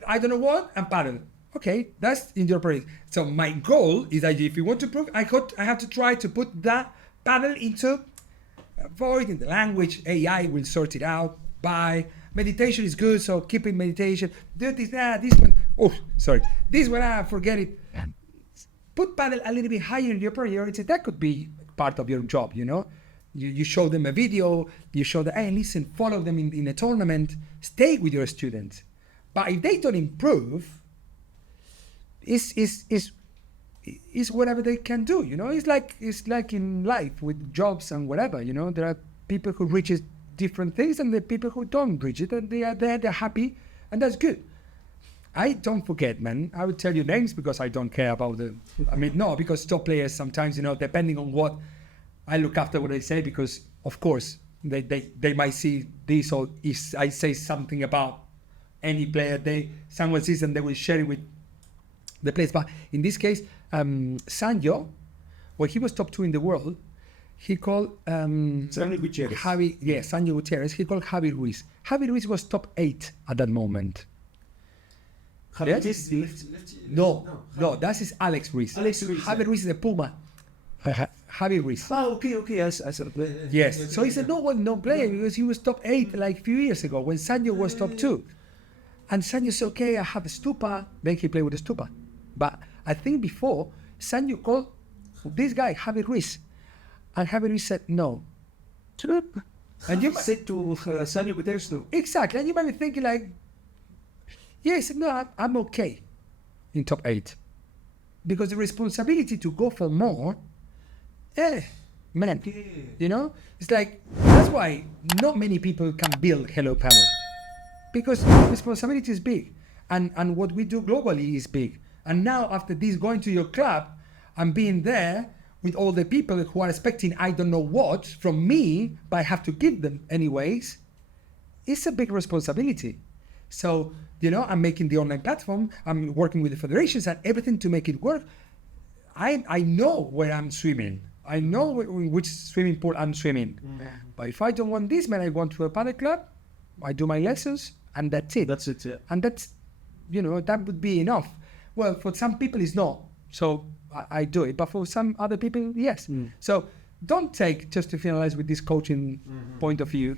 I don't know what, and paddle. Okay, that's in your priority. So my goal is that if you want to improve, I have to try to put that paddle into avoiding the language. AI will sort it out. By meditation is good, so keep in meditation. Do this, this one. Oh, sorry. This one, forget it. Put paddle a little bit higher in your priority. That could be part of your job, you know. You show them a video. You show them, hey, listen, follow them in a tournament. Stay with your students. But if they don't improve, is whatever they can do, you know. It's like in life with jobs and whatever, you know. There are people who reach different things, and there are people who don't reach it, and they are there, they're happy, and that's good. I don't forget, man. I will tell you names because I don't care about because top players sometimes, you know, depending on what, I look after what they say, because of course they might see this, or if I say something about any player, someone sees and they will share it with the place. But in this case, Sanjo, when he was top 2 in the world, he called Sanjo Gutierrez. Sanjo Gutierrez. He called Javi Ruiz. Javi Ruiz was top 8 at that moment. Yes? No, that is Alex Ruiz. Javi Ruiz is the Puma. Javi Ruiz. Okay. Yes. So he said no player, because he was top 8 like a few years ago when Sanjo was top 2. And Sanjo said, okay, I have a stupa. Then he played with the stupa. But I think before, Sanjo called this guy, Javi Ruiz. And Javi Ruiz said, no. And you said to Sanjo Gutierrez, no. Exactly. And you might be thinking, like, yeah, he said, no, I'm okay in top 8. because the responsibility to go for more, man, you know, it's like, that's why not many people can build Hello Padel, because responsibility is big, and what we do globally is big. And now after this, going to your club and being there with all the people who are expecting I don't know what from me, but I have to give them anyways, it's a big responsibility. So, you know, I'm making the online platform, I'm working with the federations and everything to make it work. I know where I'm swimming. I know which swimming pool I'm swimming. But if I don't want this, man, I go to a padel club, I do my lessons, and that's it. That's it, yeah. And that's, you know, that would be enough. Well, for some people it's not. So I do it. But for some other people, yes. So don't take just to finalize with this coaching point of view.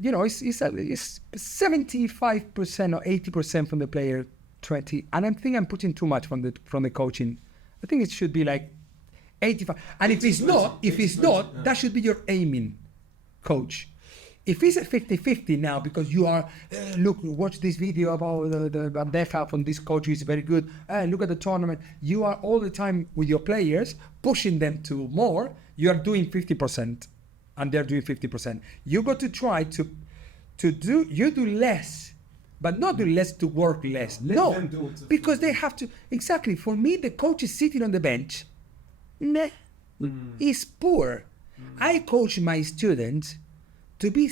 You know, it's 75% or 80% from the player, 20. And I think I'm putting too much from the coaching. I think it should be like 85. And if it's not, that should be your aiming coach. If it's a 50-50 now, because you are, look, watch this video about the bandeja from this coach, is very good. Look at the tournament. You are all the time with your players, pushing them to more. You are doing 50%, and they're doing 50%. You got to try to do less, but not do less to work less. Let them do it. Because they have to. Exactly. For me, the coach is sitting on the bench. Is poor. I coach my students to be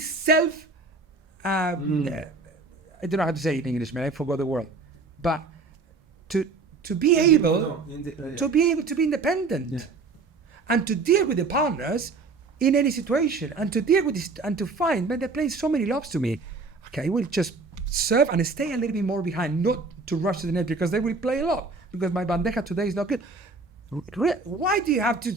I don't know how to say it in English, man. I forgot the word. But to be able to be independent, and to deal with the partners in any situation, and to deal with this, and to find, man, they're playing so many lobs to me. Okay, I will just serve and stay a little bit more behind, not to rush to the net, because they will play a lot. Because my bandeja today is not good. Why do you have to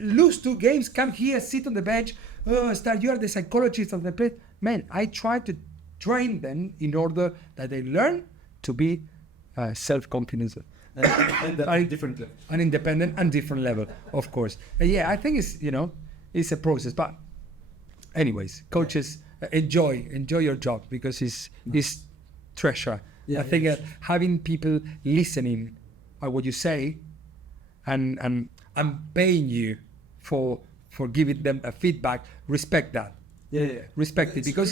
lose 2 games, come here, sit on the bench, you are the psychologist of the play? Man, I try to train them in order that they learn to be self-confident. And at different level. An independent and different level, of course. Yeah, I think it's, you know, it's a process. But anyways, coaches, enjoy your job, because it's treasure. I think having people listening at what you say, and I'm paying you for giving them a feedback. Respect that. Respect it, because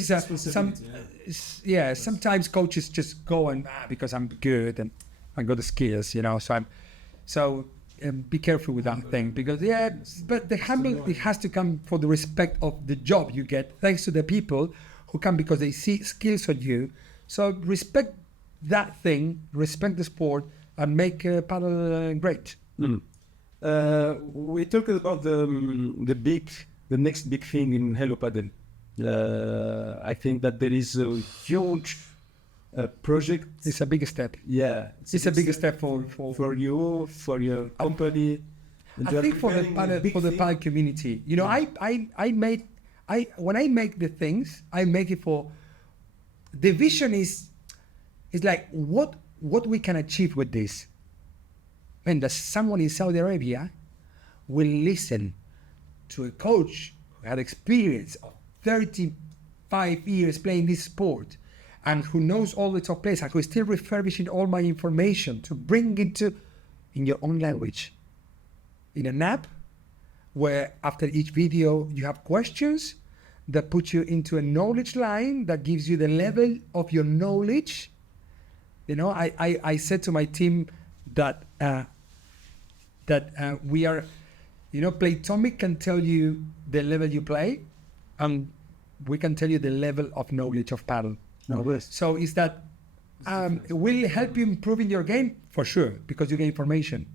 sometimes coaches just go and because I'm good and I got the skills, you know. So be careful with that thing, because but the humble, it has to come for the respect of the job you get, thanks to the people who come because they see skills on you. So respect that thing, respect the sport, and make paddle great. We talked about the next big thing in Hello Padel. I think that there is a huge project. It's a big step. Yeah, it's a big step for you, for your company. I think for the padel community. You know, when I make the things, I make it for. The vision is like what we can achieve with this. When someone in Saudi Arabia will listen to a coach who had experience of 35 years playing this sport, and who knows all the top players, and who is still refurbishing all my information to bring it in your own language, in an app where after each video you have questions that put you into a knowledge line that gives you the level of your knowledge. You know, I said to my team that we are, you know, Playtomic can tell you the level you play, and we can tell you the level of knowledge of paddle. So is that it will help you improve in your game for sure, because you get information.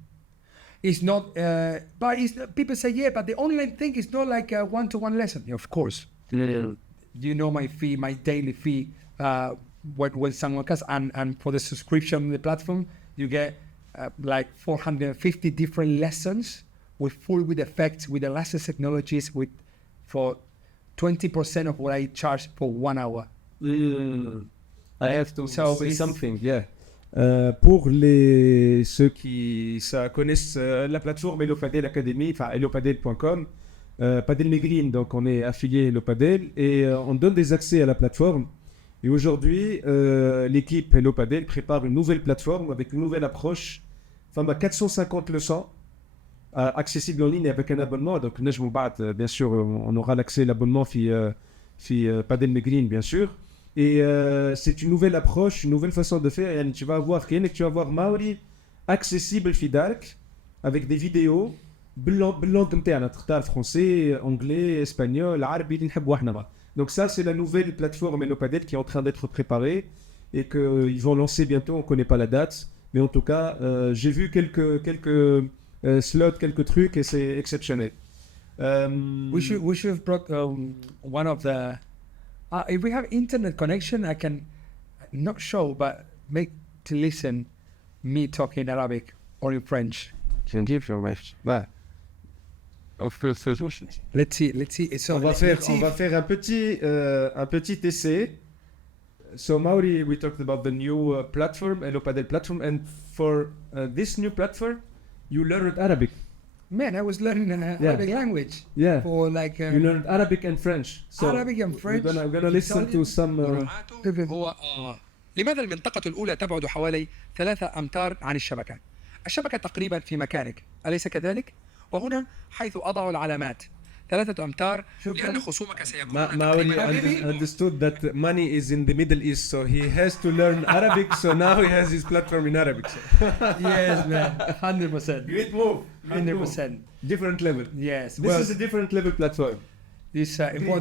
It's not, but people say, but the online thing is not like a one-to-one lesson. Yeah, of course, you know my fee, my daily fee. When someone comes, and for the subscription on the platform, you get like 450 different lessons with effects, with the latest technologies, for 20% of what I charge for 1 hour. I have to say something. Pour ceux qui connaissent la plateforme Hello Padel Academy, enfin hellopadel.com, Padel Negrin, donc on est affilié Hello Padel et on donne des accès à la plateforme. Et aujourd'hui, l'équipe Hello Padel prépare une nouvelle plateforme avec une nouvelle approche فما 450 leçons accessibles en ligne avec un abonnement. Donc نجموا بعد bien sûr on aura l'accès l'abonnement في Padel Migrine bien sûr. Et c'est une nouvelle approche, une nouvelle façon de faire. يعني tu vas avoir Mauri accessible في دارك avec des vidéos باللونغ نتاعنا تختار français, anglais, espagnol, arabe اللي نحبوا احنا. Donc ça c'est la nouvelle plateforme Hello Padel qui est en train d'être préparée et qu'ils vont lancer bientôt, on ne connaît pas la date, mais en tout cas j'ai vu quelques slots, quelques trucs et c'est exceptionnel. We should have brought one of the. If we have internet connection, I can not show, but make to listen me talking Arabic or in French. Can give your wife. Bah. Let's see. So On va faire un petit essai. So Mauri, we talked about the new platform, Hello Padel platform, and for this new platform, you learned Arabic. Man, I was learning Arabic language. Yeah. For like. You learned Arabic and French. So Arabic and French. We're gonna listen to some. هو لماذا المنطقة الأولى تبعد حوالي 3 أمتار عن الشبكة؟ الشبكة تقريبا في مكانك، أليس كذلك؟ وهنا حيث أضع العلامات 3 أمتار لأن خصومك سيكون Mauri understood that money is in the Middle East, so he has to learn Arabic. So now he has his platform in Arabic. Yes, man, 100%. Great move. 100%. Different level. Yes. This is a different level platform. This well,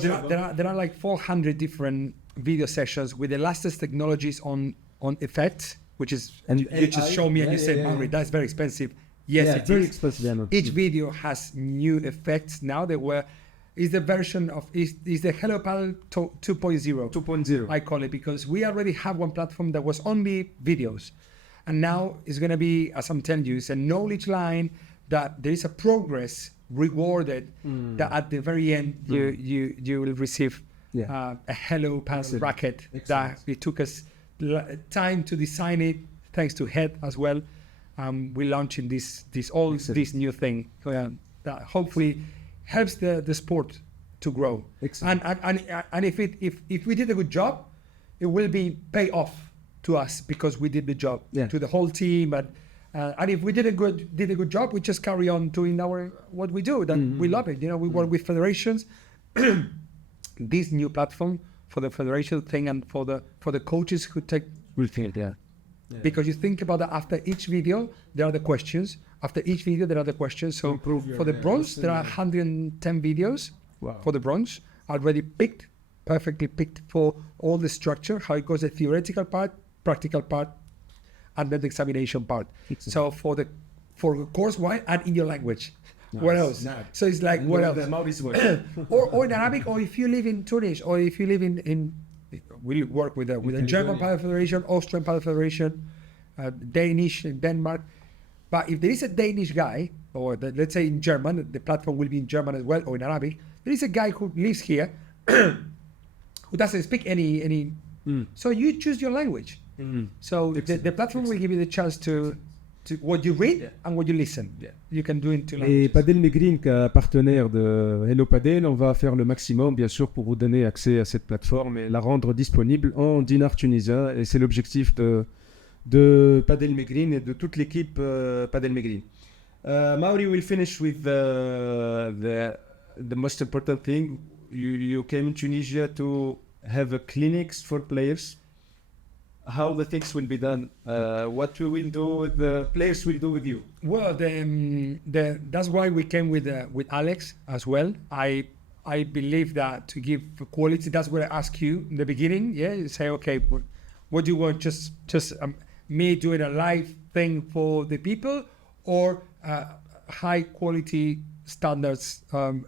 there are like 400 different video sessions with the latest technologies on effects, which is And you just AI, show me and you yeah, say, yeah, Mauri, yeah. that's very expensive. Yes, Yeah, it very is. expensive. Yeah, no. Each video has new effects now. Is the version of is the Hello Padel 2.0. 2.0. I call it because we already have one platform that was only videos, and now it's going to be, as I'm telling you, it's a knowledge line that there is a progress rewarded that at the very end you will receive a Hello Padel racket that it took us time to design it, thanks to Head as well. We're launching this new thing that hopefully helps the sport to grow. And if we did a good job, it will be pay off to us because we did the job to the whole team. And if we did a good job, we just carry on doing what we do. That we love it. You know, we work with federations. This new platform for the federation thing and for the coaches who take. Because you think about that after each video, there are the questions. After each video, there are the questions. So for the bronze, there are 110 videos for the bronze already picked, perfectly picked for all the structure, how it goes, the theoretical part, practical part, and then the examination part. So for the course wide and in your language. Nice. What else? Nice. So it's like, and what else? or in Arabic, or if you live in Tunis, or if you live in we work with a German Padel Federation, Austrian Padel Federation, Danish in Denmark. But if there is a Danish guy, or let's say in German, the platform will be in German as well, or in Arabic, there is a guy who lives here who doesn't speak any. So you choose your language. So the platform will give you the chance to what you read and what you listen. You can do it to languages. Et Padel Migrine, partenaire de Hello Padel, on va faire le maximum, bien sûr, pour vous donner accès à cette plateforme et la rendre disponible en dinar tunisien. Et c'est l'objectif de Padel Migrine et de toute l'équipe Padel Migrine. Mauri will finish with the most important thing. You came in Tunisia to have a clinics for players. How the things will be done, what we will do, the players will do with you. Well, that's why we came with Alex as well. I believe that to give quality, that's what I asked you in the beginning. Yeah, you say, okay, what do you want? Just me doing a live thing for the people, or high quality standards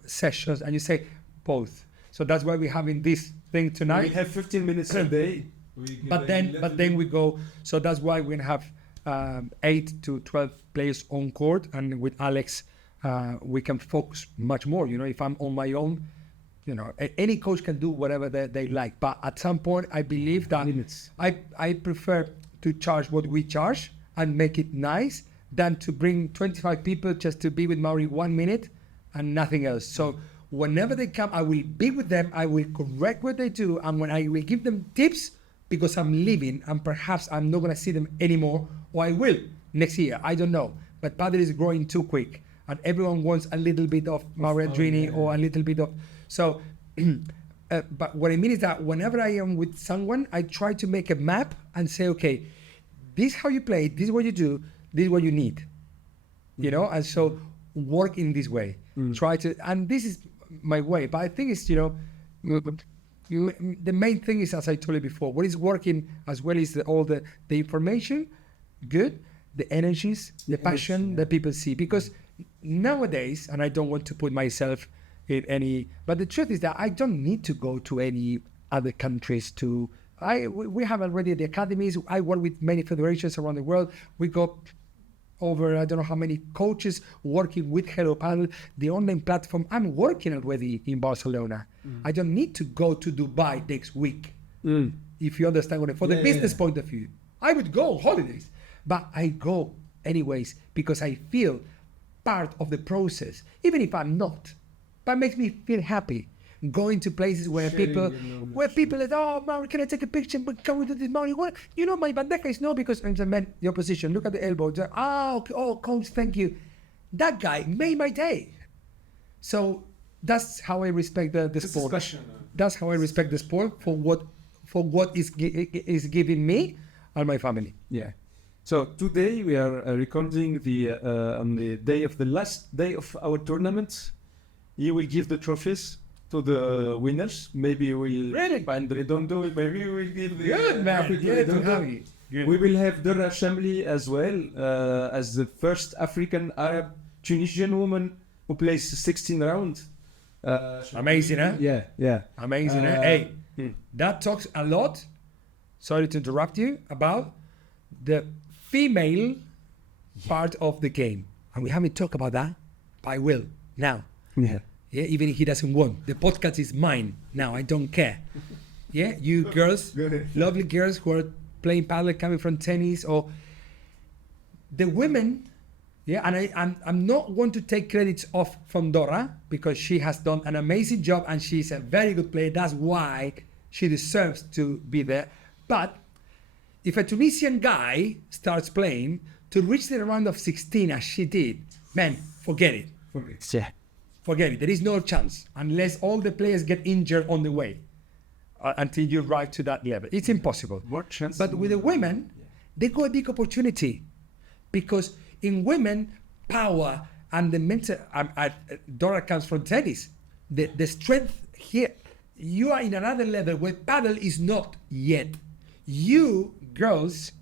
sessions? And you say both. So that's why we're having this thing tonight. We have 15 minutes a day. But then we go. So that's why we're gonna have 8 to 12 players on court, and with Alex, we can focus much more. You know, if I'm on my own, you know, any coach can do whatever they like. But at some point, I believe that I prefer to charge what we charge and make it nice than to bring 25 people just to be with Mauri 1 minute and nothing else. So whenever they come, I will be with them. I will correct what they do, and when I will give them tips. Because I'm leaving and perhaps I'm not going to see them anymore, or I will. next year. I don't know. But padel is growing too quick, and everyone wants a little bit of Mauri Andrini or a little bit of. So, but what I mean is that whenever I am with someone, I try to make a map and say, okay, this is how you play. This is what you do. This is what you need. You know, and so work in this way. Try to, and this is my way. But I think it's the main thing is, as I told you before, what is working as well is all the information, good, the energies, the passion that people see. Because nowadays, and I don't want to put myself in any, but the truth is that I don't need to go to any other countries to. We have already the academies. I work with many federations around the world. We go over, I don't know how many coaches working with Hello Padel, the online platform. I'm working already in Barcelona. I don't need to go to Dubai next week. If you understand what I mean. For the business point of view, I would go on holidays, but I go anyways because I feel part of the process, even if I'm not. But it makes me feel happy. Going to places where people are, oh, Mauri, can I take a picture? But can we do this, Mauri? What? You know, my bandeja is no, because I'm the man, the opposition. Look at the elbow. Okay, oh, coach, thank you. That guy made my day. So that's how I respect the sport. That's how I respect the sport for what is giving me and my family. Yeah. So today we are recording on the last day of our tournament. You will give the trophies to the winners. Maybe we'll find they don't do it. Maybe we'll give the Good man. We will have Dora Shamli as well as the first African Arab Tunisian woman who plays 16 rounds. Amazing, huh? Yeah. Amazing, huh? Hey, that talks a lot. Sorry to interrupt you, about the female part of the game, and we haven't talked about that. But I will now. Yeah, even if he doesn't want. The podcast is mine now. I don't care. Yeah, you girls, lovely girls who are playing padel, coming from tennis, or the women. Yeah, and I'm not going to take credits off from Dora because she has done an amazing job and she's a very good player. That's why she deserves to be there. But if a Tunisian guy starts playing to reach the round of 16 as she did, man, forget it. Forget it. There is no chance unless all the players get injured on the way until you arrive to that level. It's impossible. What chance? But with the women, they got a big opportunity because in women, power and the mental. Dora comes from tennis. The strength here, you are in another level where padel is not yet. You girls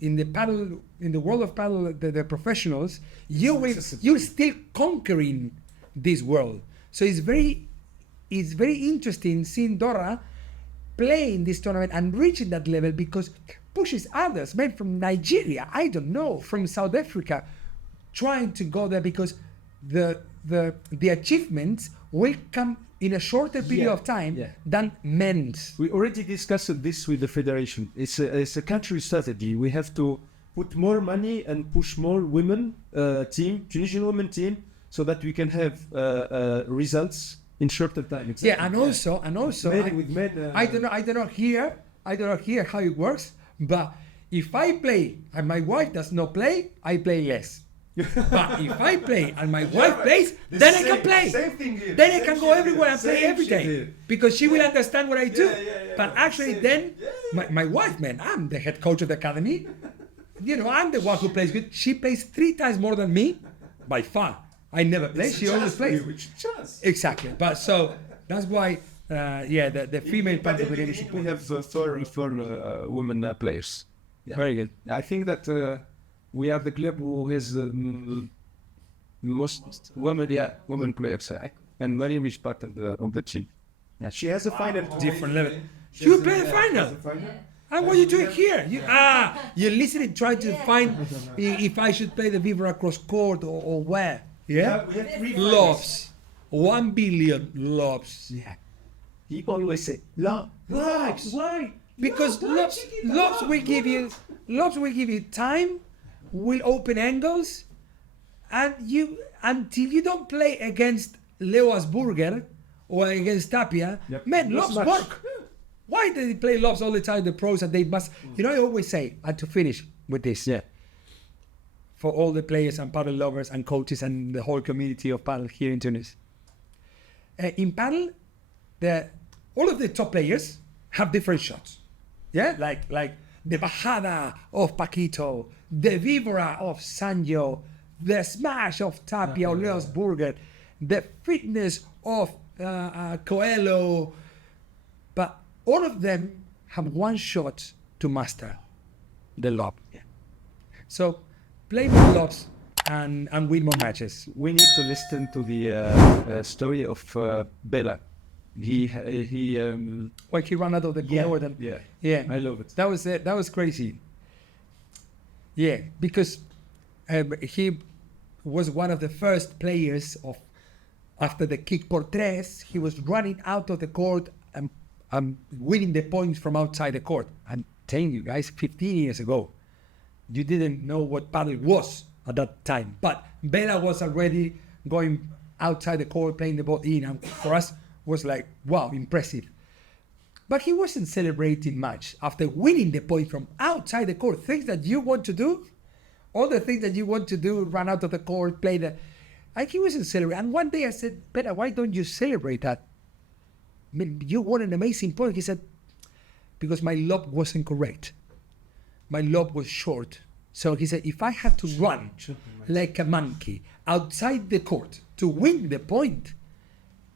in the world of padel, the professionals, you're still conquering this world. So it's very interesting seeing Dora playing this tournament and reaching that level because pushes others, men from Nigeria, I don't know, from South Africa, trying to go there because the achievements will come in a shorter period of time than men's. We already discussed this with the federation. It's a country strategy. We have to put more money and push more women Tunisian women team, so that we can have results in shorter time. Exactly. Yeah, and also, I don't know here how it works. But if I play and my wife does not play, I play less. But if I play and my wife plays, then I can play. Same thing here. Then I can go everywhere and play every day because she will understand what I do. But actually, then my wife, man, I'm the head coach of the academy. You know, I'm the one who plays good. She plays 3 times more than me, by far. I never play. She always plays. Exactly. But so that's why, the female part of the leadership. We have four women players. Yeah. Very good. I think that we are the club who has the most women players, and Mariam is part of the team. Yeah, she has a final. Different level. You play the final. And what are you doing here? You're listening, trying to find if I should play the Viva across court or where. Yeah? We have 3 loves. 1 billion loves. Yeah. He always say, loves. Why? Because loves will give you time, will open angles, and until you don't play against Leo Asburger or against Tapia, man, loves work. Why do they play loves all the time, the pros, and they must, I always say, and to finish with this, for all the players and paddle lovers and coaches and the whole community of paddle here in Tunis. In paddle, all of the top players have different shots. Yeah, like the bajada of Paquito, the vibra of Sanjo, the smash of Tapia or Leos Burger, the fitness of Coelho, but all of them have one shot to master, the lob. Yeah. So play more lobs and win more matches. We need to listen to the story of Bella. He Like he ran out of the court and yeah, I love it. That was it. That was crazy. Yeah, because he was one of the first players of after the kick por tres. He was running out of the court and winning the points from outside the court. I'm telling you guys, 15 years ago, you didn't know what paddle was at that time. But Bella was already going outside the court, playing the ball in, and for us was like, wow, impressive. But he wasn't celebrating much after winning the point from outside the court. Things that you want to do, all the things that you want to do, run out of the court, play the... Like he wasn't celebrating. And one day I said, Bella, why don't you celebrate that? I mean, you won an amazing point. He said, because my lob wasn't correct. My lob was short. So he said, if I had to run like a monkey outside the court to win the point,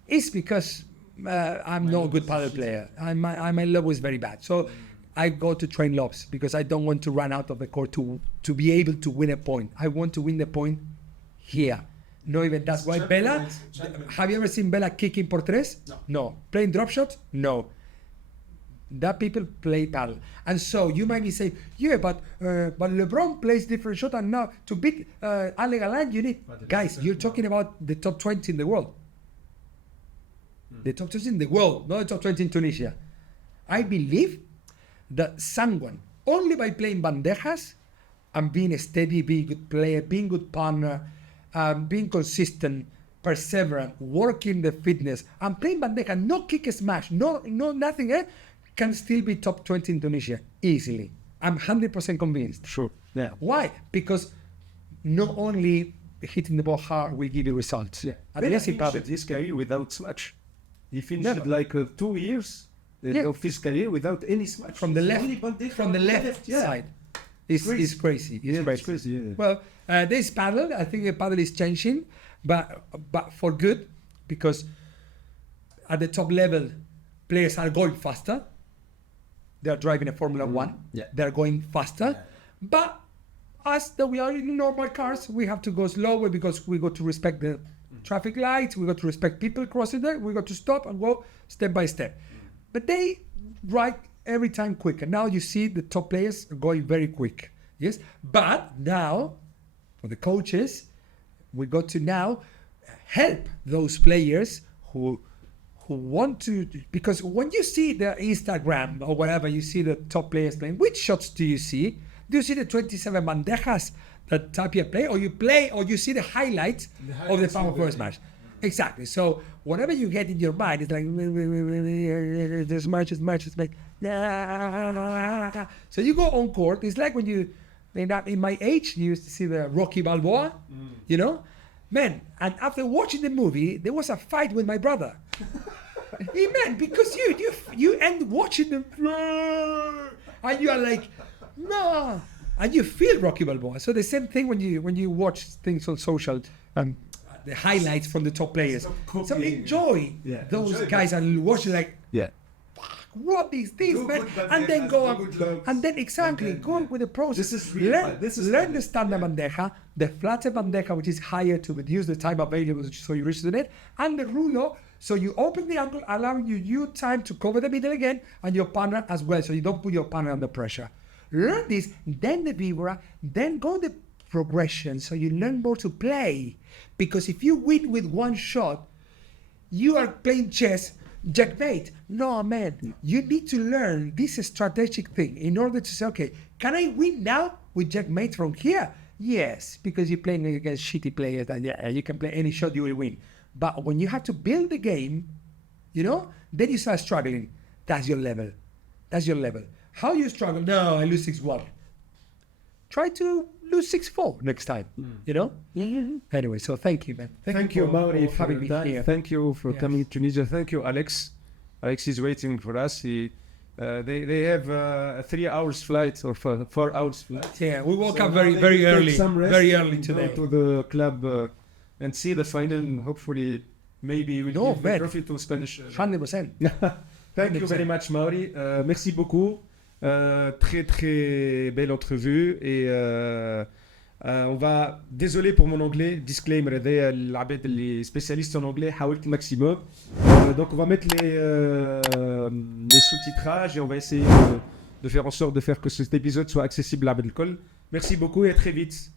it's because I'm not a good paddle player. My lob was very bad. So I go to train lobs because I don't want to run out of the court to be able to win a point. I want to win the point here. No, even that's why Bella, have you ever seen Bella kicking por tres? No. Playing drop shots? No. That people play paddle. And so you might be saying, yeah, but LeBron plays different shot, and now to beat Ale Galán, you need... Guys, you're talking about the top 20 in the world. The top 20 in the world, not the top 20 in Tunisia. I believe that someone, only by playing bandejas and being steady, being a good player, being a good partner, being consistent, perseverant, working the fitness, and playing bandeja, no kick smash, no nothing, can still be top 20 in Tunisia, easily. I'm 100% convinced. Sure. Yeah. Why? Because not only hitting the ball hard will give you results. Yeah. At least in finished public. his career without smash. He finished Never. like 2 years of his career without any smash. From the left, Only bandeja from the left yeah. side. It's crazy. It's crazy. Crazy, yeah. Well, this paddle, I think the paddle is changing, but for good, because at the top level, players are going faster. They are driving a Formula One. Yeah. They're going faster. But us that we are in normal cars, we have to go slower because we got to respect the traffic lights. We got to respect people crossing there. We got to stop and go step by step. But they ride every time quicker. Now you see the top players are going very quick. Yes. But now, for the coaches, we got to now help those players who want to, because when you see the Instagram or whatever, you see the top players playing, which shots do you see? Do you see the 27 bandejas that Tapia play, or you see the highlights of the power first match? Exactly. So whatever you get in your mind, it's like there's matches, like so you go on court. It's like when you, in my age, you used to see the Rocky Balboa, you know, man. And after watching the movie, there was a fight with my brother. Man, because you end watching them, and you are like, no, and you feel Rocky Balboa. So the same thing when you watch things on social, the highlights from the top players. So enjoy those guys and watch it like, what these things, man, and then go on, and then exactly go on with the process. This is real. Learn the standard bandeja, the flatter bandeja, which is higher to reduce the time available so you reach the net, and the rulo, so you open the angle, allowing you time to cover the middle again, and your partner as well, so you don't put your partner under pressure. Learn this, then the vibra, then go the progression, so you learn more to play. Because if you win with one shot, you are playing chess, checkmate. No, man, you need to learn this strategic thing in order to say, okay, can I win now with checkmate from here? Yes, because you're playing against shitty players, and you can play any shot, you will win. But when you have to build the game, you know, then you start struggling. That's your level. That's your level. How you struggle? No, I lose 6-1. Try to lose 6-4 next time. You know. Anyway, so thank you, man. Thank you, Mauri, for for having your me time. here. Thank you for Yes. coming to Tunisia. Thank you, Alex. Alex is waiting for us. They have a 3 hours flight or 4 hours flight. Yeah, we woke So up now very they very will take early, some rest very and early go today. to the club and see the final. And hopefully, maybe we'll No, give man. the trophy to Spanish. 100%. Thank you very much, Mauri. Merci beaucoup. Très très belle entrevue et on va désolé pour mon anglais disclaimer هذايا العباد اللي spécialistes en anglais حاولت maximum donc on va mettre les sous-titrages et on va essayer de faire en sorte de faire que cet épisode soit accessible à الكل. Merci beaucoup et à très vite.